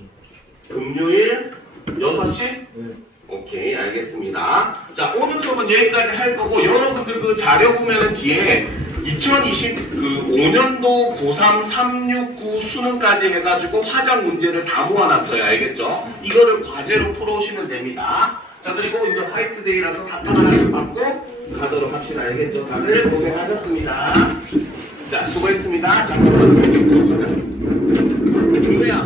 금요일 6시? 네. 오케이, 알겠습니다. 자, 오늘 수업은 여기까지 할 거고, 여러분들 그 자료 보면은 뒤에 2025년도 고3 369 수능까지 해가지고 화작 문제를 다 모아놨어요. 알겠죠? 이거를 과제로 풀어오시면 됩니다. 자, 그리고 이제 화이트데이라서 사탕 하나씩 받고 가도록 합시다. 알겠죠? 다들 고생하셨습니다. 자, 수고했습니다. 잠깐만, 준우야.